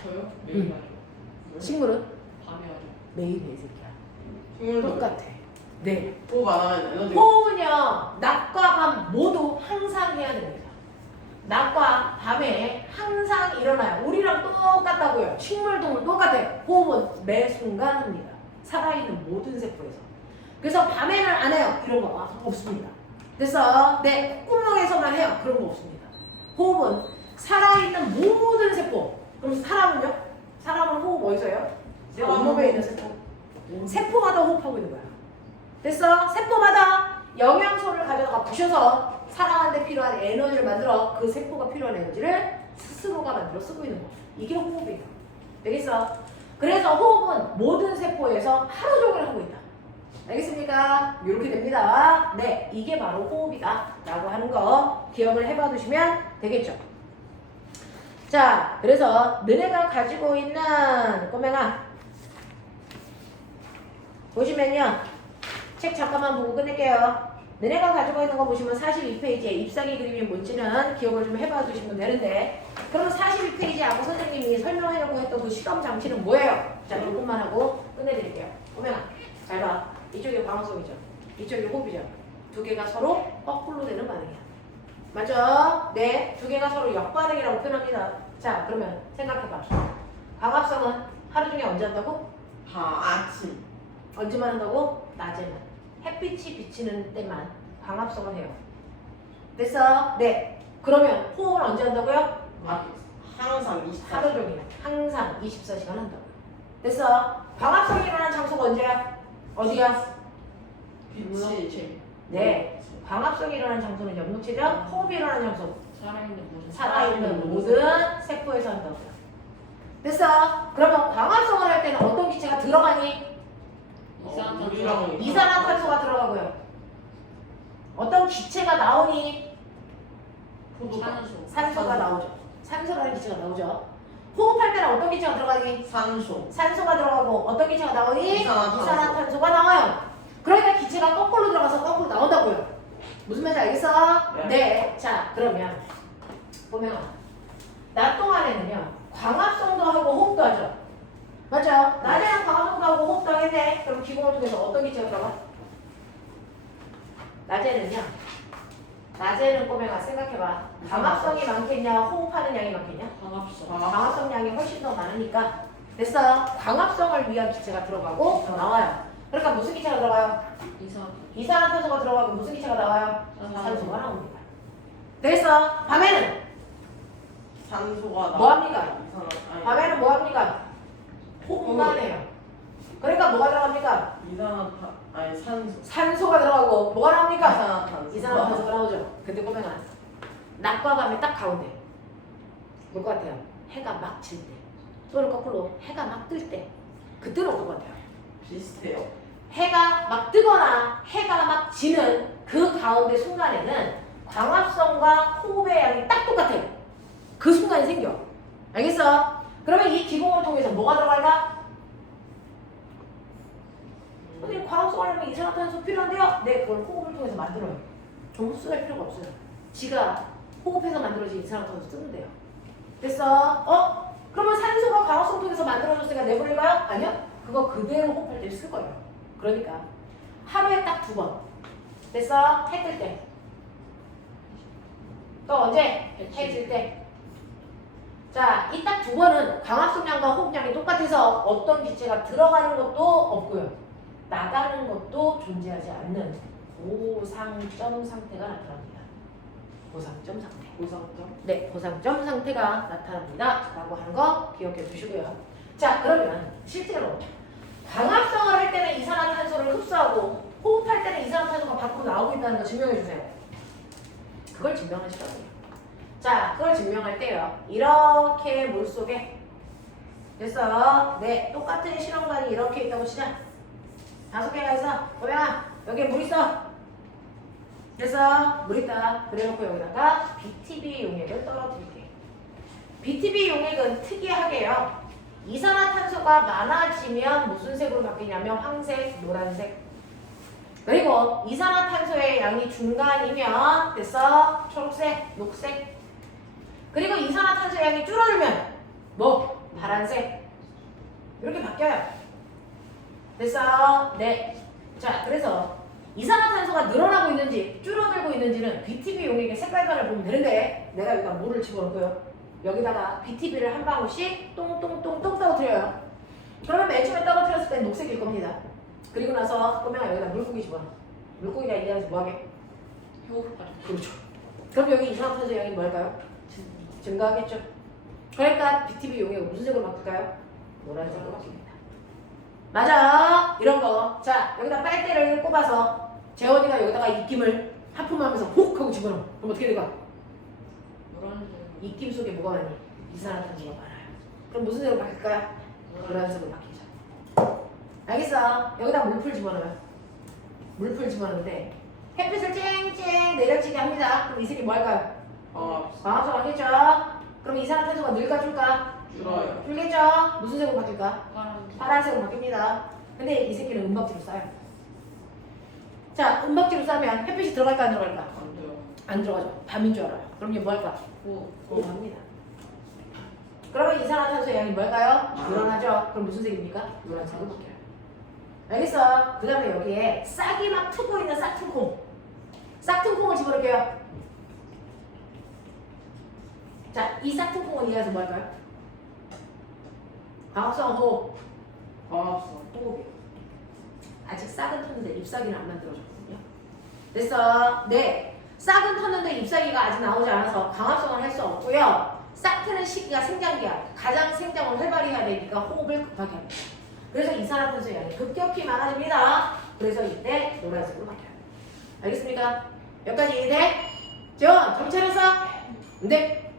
저요? 매일 하죠. 식물은? 밤에 하죠. 매일매일 새끼야. 식물도 똑같아. 네. 호흡 안 하면 에너지가 호흡은요, 낮과 밤 모두 항상 해야 됩니다. 낮과 밤에 항상 일어나요. 우리랑 똑같다고요. 식물도 똑같아. 호흡은 매 순간 합니다. 살아있는 모든 세포에서. 그래서 밤에는 안 해요. 이런 거 없습니다. 그래서 네, 콧구멍에서만 해요. 그런 거 없습니다. 호흡은 살아있는 모든 세포. 그럼 사람은요? 사람은 호흡 어디서 해요? 내 온몸에 있는 세포. 세포마다 호흡하고 있는 거야. 됐어? 세포마다 영양소를 가져다가 부셔서 살아가는 데 필요한 에너지를 만들어 그 세포가 필요한 에너지를 스스로가 만들어 쓰고 있는 거. 이게 호흡이에요. 되겠어? 그래서 호흡은 모든 세포에서 하루 종일 하고 있다. 알겠습니까? 이렇게 됩니다. 네, 이게 바로 호흡이다 라고 하는 거 기억을 해봐 두시면 되겠죠. 자, 그래서 너네가 가지고 있는 꼬맹아 보시면요, 책 잠깐만 보고 끝낼게요. 너네가 가지고 있는 거 보시면 42페이지에 잎사귀 그림이 뭔지는 기억을 좀 해봐 주시면 되는데 그럼 42페이지 하고 선생님이 설명하려고 했던 그 시험 장치는 뭐예요? 자, 이것만 하고 끝내드릴게요. 보면 잘 봐. 이쪽이 광합성이죠. 이쪽이 호흡이죠. 두 개가 서로 거꾸로 되는 반응이야. 맞죠? 네. 두 개가 서로 역반응이라고 표현합니다. 자, 그러면 생각해봐. 광합성은 하루 중에 언제 한다고? 아침. 언제만 한다고? 낮에만. 햇빛이 비치는 때만 광합성을 해요. 됐어? 네. 그러면 호흡은 언제 한다고요? 항상 24시간. 하루 종일. 항상 24시간 한다고. 됐어? 광합성이 일어나는 장소가 언제야? 어디야? 빛이. 네. 광합성이 일어나는 장소는 연목체죠? 호흡이 일어나는 장소. 살아있는 모든 모든 세포에서 한다고요. 됐어? 그러면 광합성을 할 때는 어떤 기체가 들어가니? 물이랑 이산화탄소가 들어가고요. 어떤 기체가 나오니? 산소가 나오죠. 산소라는 기체가 나오죠. 호흡할 때는 어떤 기체가 들어가니? 산소. 산소가 들어가고 어떤 기체가 나오니? 이산화탄소. 이산화탄소가 나와요. 그러니까 기체가 거꾸로 들어가서 거꾸로 나온다고요. 무슨 말인지 알겠어? 네. 네. 자, 그러면 보면 낮 동안에는요. 광합성도 하고 호흡도 하죠. 맞죠? 낮에는 광합성도 하고 호흡도 하겠네. 그럼 기공을 통해서 어떤 기체가 들어가? 낮에는 꼬맹아 생각해봐. 광합성이 많겠냐? 호흡하는 양이 많겠냐? 광합성 양이 훨씬 더 많으니까 됐어요. 광합성을 위한 기체가 들어가고 나와요. 그러니까 무슨 기체가 들어가요? 이산화탄소가 들어가고 무슨 기체가 나와요? 산소가 나옵니다. 됐어. 밤에는 산소가 뭐 합니까? 아니, 밤에는 뭐 합니까? 호흡만 해요. 그러니까 뭐가 들어갑니까? 산소. 산소가 들어가고 뭐가 나옵니까? 이산화탄소. 이산화탄소가 나오죠. 근데 꼬맹아 낮과 밤의 딱 가운데 뭘 것 같아요? 해가 막 질 때 또는 거꾸로 해가 막 뜰 때 그때는 어떨 것 같아요? 비슷해요. 해가 막 뜨거나 해가 막 지는 그 가운데 순간에는 광합성과 호흡의 양이 딱 똑같아요. 그 순간이 생겨. 알겠어? 그러면 이 기공을 통해서 뭐가 들어갈까? 선생님 광합성 하려면 이산화탄소 필요한데요? 네, 그걸 호흡을 통해서 만들어요. 좀 흡수할 필요가 없어요. 지가 호흡해서 만들어진 이산화탄소 쓰는데요. 됐어? 그러면 산소가 광합성 통해서 만들어졌으니까 내보낼까요? 아니요. 그거 그대로 호흡할 때 쓸 거예요. 그러니까 하루에 딱 2번. 됐어? 해 뜰 때. 또 언제? 해 질 때. 자, 이 딱 2번은 광합성량과 호흡량이 똑같아서 어떤 기체가 들어가는 것도 없고요. 나가는 것도 존재하지 않는 고상점 상태가 나타납니다. 고상점 상태. 고상점. 네, 고상점 상태가 나타납니다. 라고 하는 거 기억해 주시고요. 자, 그러면 실제로 광합성을 할 때는 이산화탄소를 흡수하고 호흡할 때는 이산화탄소가 밖으로 나오고 있다는 거 증명해 주세요. 그걸 증명하시라고요. 자, 그걸 증명할 때요. 이렇게 물속에 됐어. 네, 똑같은 실험관이 이렇게 있다고 치자. 5개가 있어. 보면 여기에 물 있어. 됐어. 물 있다. 그래놓고 여기다가 BTB 용액을 떨어뜨릴게. BTB 용액은 특이하게요. 이산화탄소가 많아지면 무슨 색으로 바뀌냐면 황색, 노란색. 그리고 이산화탄소의 양이 중간이면 됐어. 초록색, 녹색. 그리고 이산화탄소의 양이 줄어들면 뭐? 파란색. 이렇게 바뀌어요. 됐어? 네. 자, 그래서 이산화탄소가 늘어나고 있는지 줄어들고 있는지는 BTB 용액의 색깔만을 보면 되는데 내가 여기다 물을 집어넣고요. 여기다가 BTB를 한 방울씩 똥똥똥똥 떨어뜨려요. 그러면 맨 처음에 떨어뜨렸을 땐 녹색일 겁니다. 그리고 나서 꼬맹아 여기다 물고기 집어넣어. 물고기가 이 안에서 뭐하게? 그렇죠. 그럼 여기 이산화탄소 양이 뭘까요? 증가하겠죠. 그러니까 BTB 용액은 무슨 색으로 바뀔까요? 노란색으로 바뀝니다. 맞아. 이런 거. 자, 여기다 빨대를 꼽아서 재원이가 여기다가 입김을 하품하면서 혹 하고 집어넣어. 그럼 어떻게 될까? 입김 속에 뭐가 많니? 이산화탄소가 많아요. 그럼 무슨 색으로 바뀔까요? 노란색으로 바뀌죠. 알겠어. 여기다 물풀 집어넣어요. 물풀 집어넣는데 햇빛을 쨍쨍 내려치게 합니다. 그럼 이 색이 뭐 할까요? 광합성 하겠죠? 그럼 이산화탄소가 늘까 줄까? 줄어요. 줄겠죠? 무슨 색으로 바뀔까? 파란색으로 바뀝니다. 근데 이 새끼는 은박지로 쌓여요. 자, 은박지로 싸면 햇빛이 들어갈까 안 들어갈까? 안 돼요. 안 들어가죠. 밤인 줄 알아요. 그럼 이게 뭐 할까? 오. 합니다. 그러면 이산화탄소의 양이 뭘까요? 늘어나죠. 그럼 무슨 색입니까? 노란색으로 바뀌어요. 알겠어? 그 다음에 여기에 싹이 막 트고 있는 싹퉁콩. 싹퉁콩을 집어넣을게요. 자, 이 싹퉁콩을 이해해서 뭐 할까요? 광합성 호흡. 과합성. 호흡이요. 아직 싹은 텄는데 잎사귀는 안 만들어졌거든요. 됐어? 네. 싹은 텄는데 잎사귀가 아직 나오지 않아서 광합성을 할 수 없고요. 싹 트는 시기가 생장기야. 가장 생장을 활발히 해야 되니까 호흡을 급하게 합니다. 그래서 이산화탄소의 양이 급격히 많아집니다. 그래서 이때 노란색으로 바뀌어요. 알겠습니까? 여기까지 이해돼? 지원, 정신 차렸어? 네.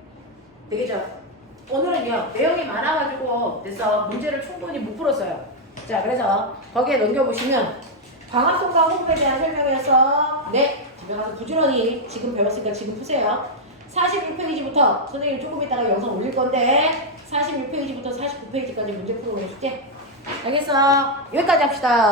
되겠죠? 오늘은요, 내용이 많아가지고 됐어. 문제를 충분히 못 풀었어요. 자, 그래서 거기에 넘겨보시면 광합성과 호흡에 대한 설명이었어. 네. 집에 가서 부지런히 지금 배웠으니까 지금 푸세요. 46페이지부터 선생님이 조금 이따가 영상 올릴 건데 46페이지부터 49페이지까지 문제 풀어보실게. 알겠어? 여기까지 합시다.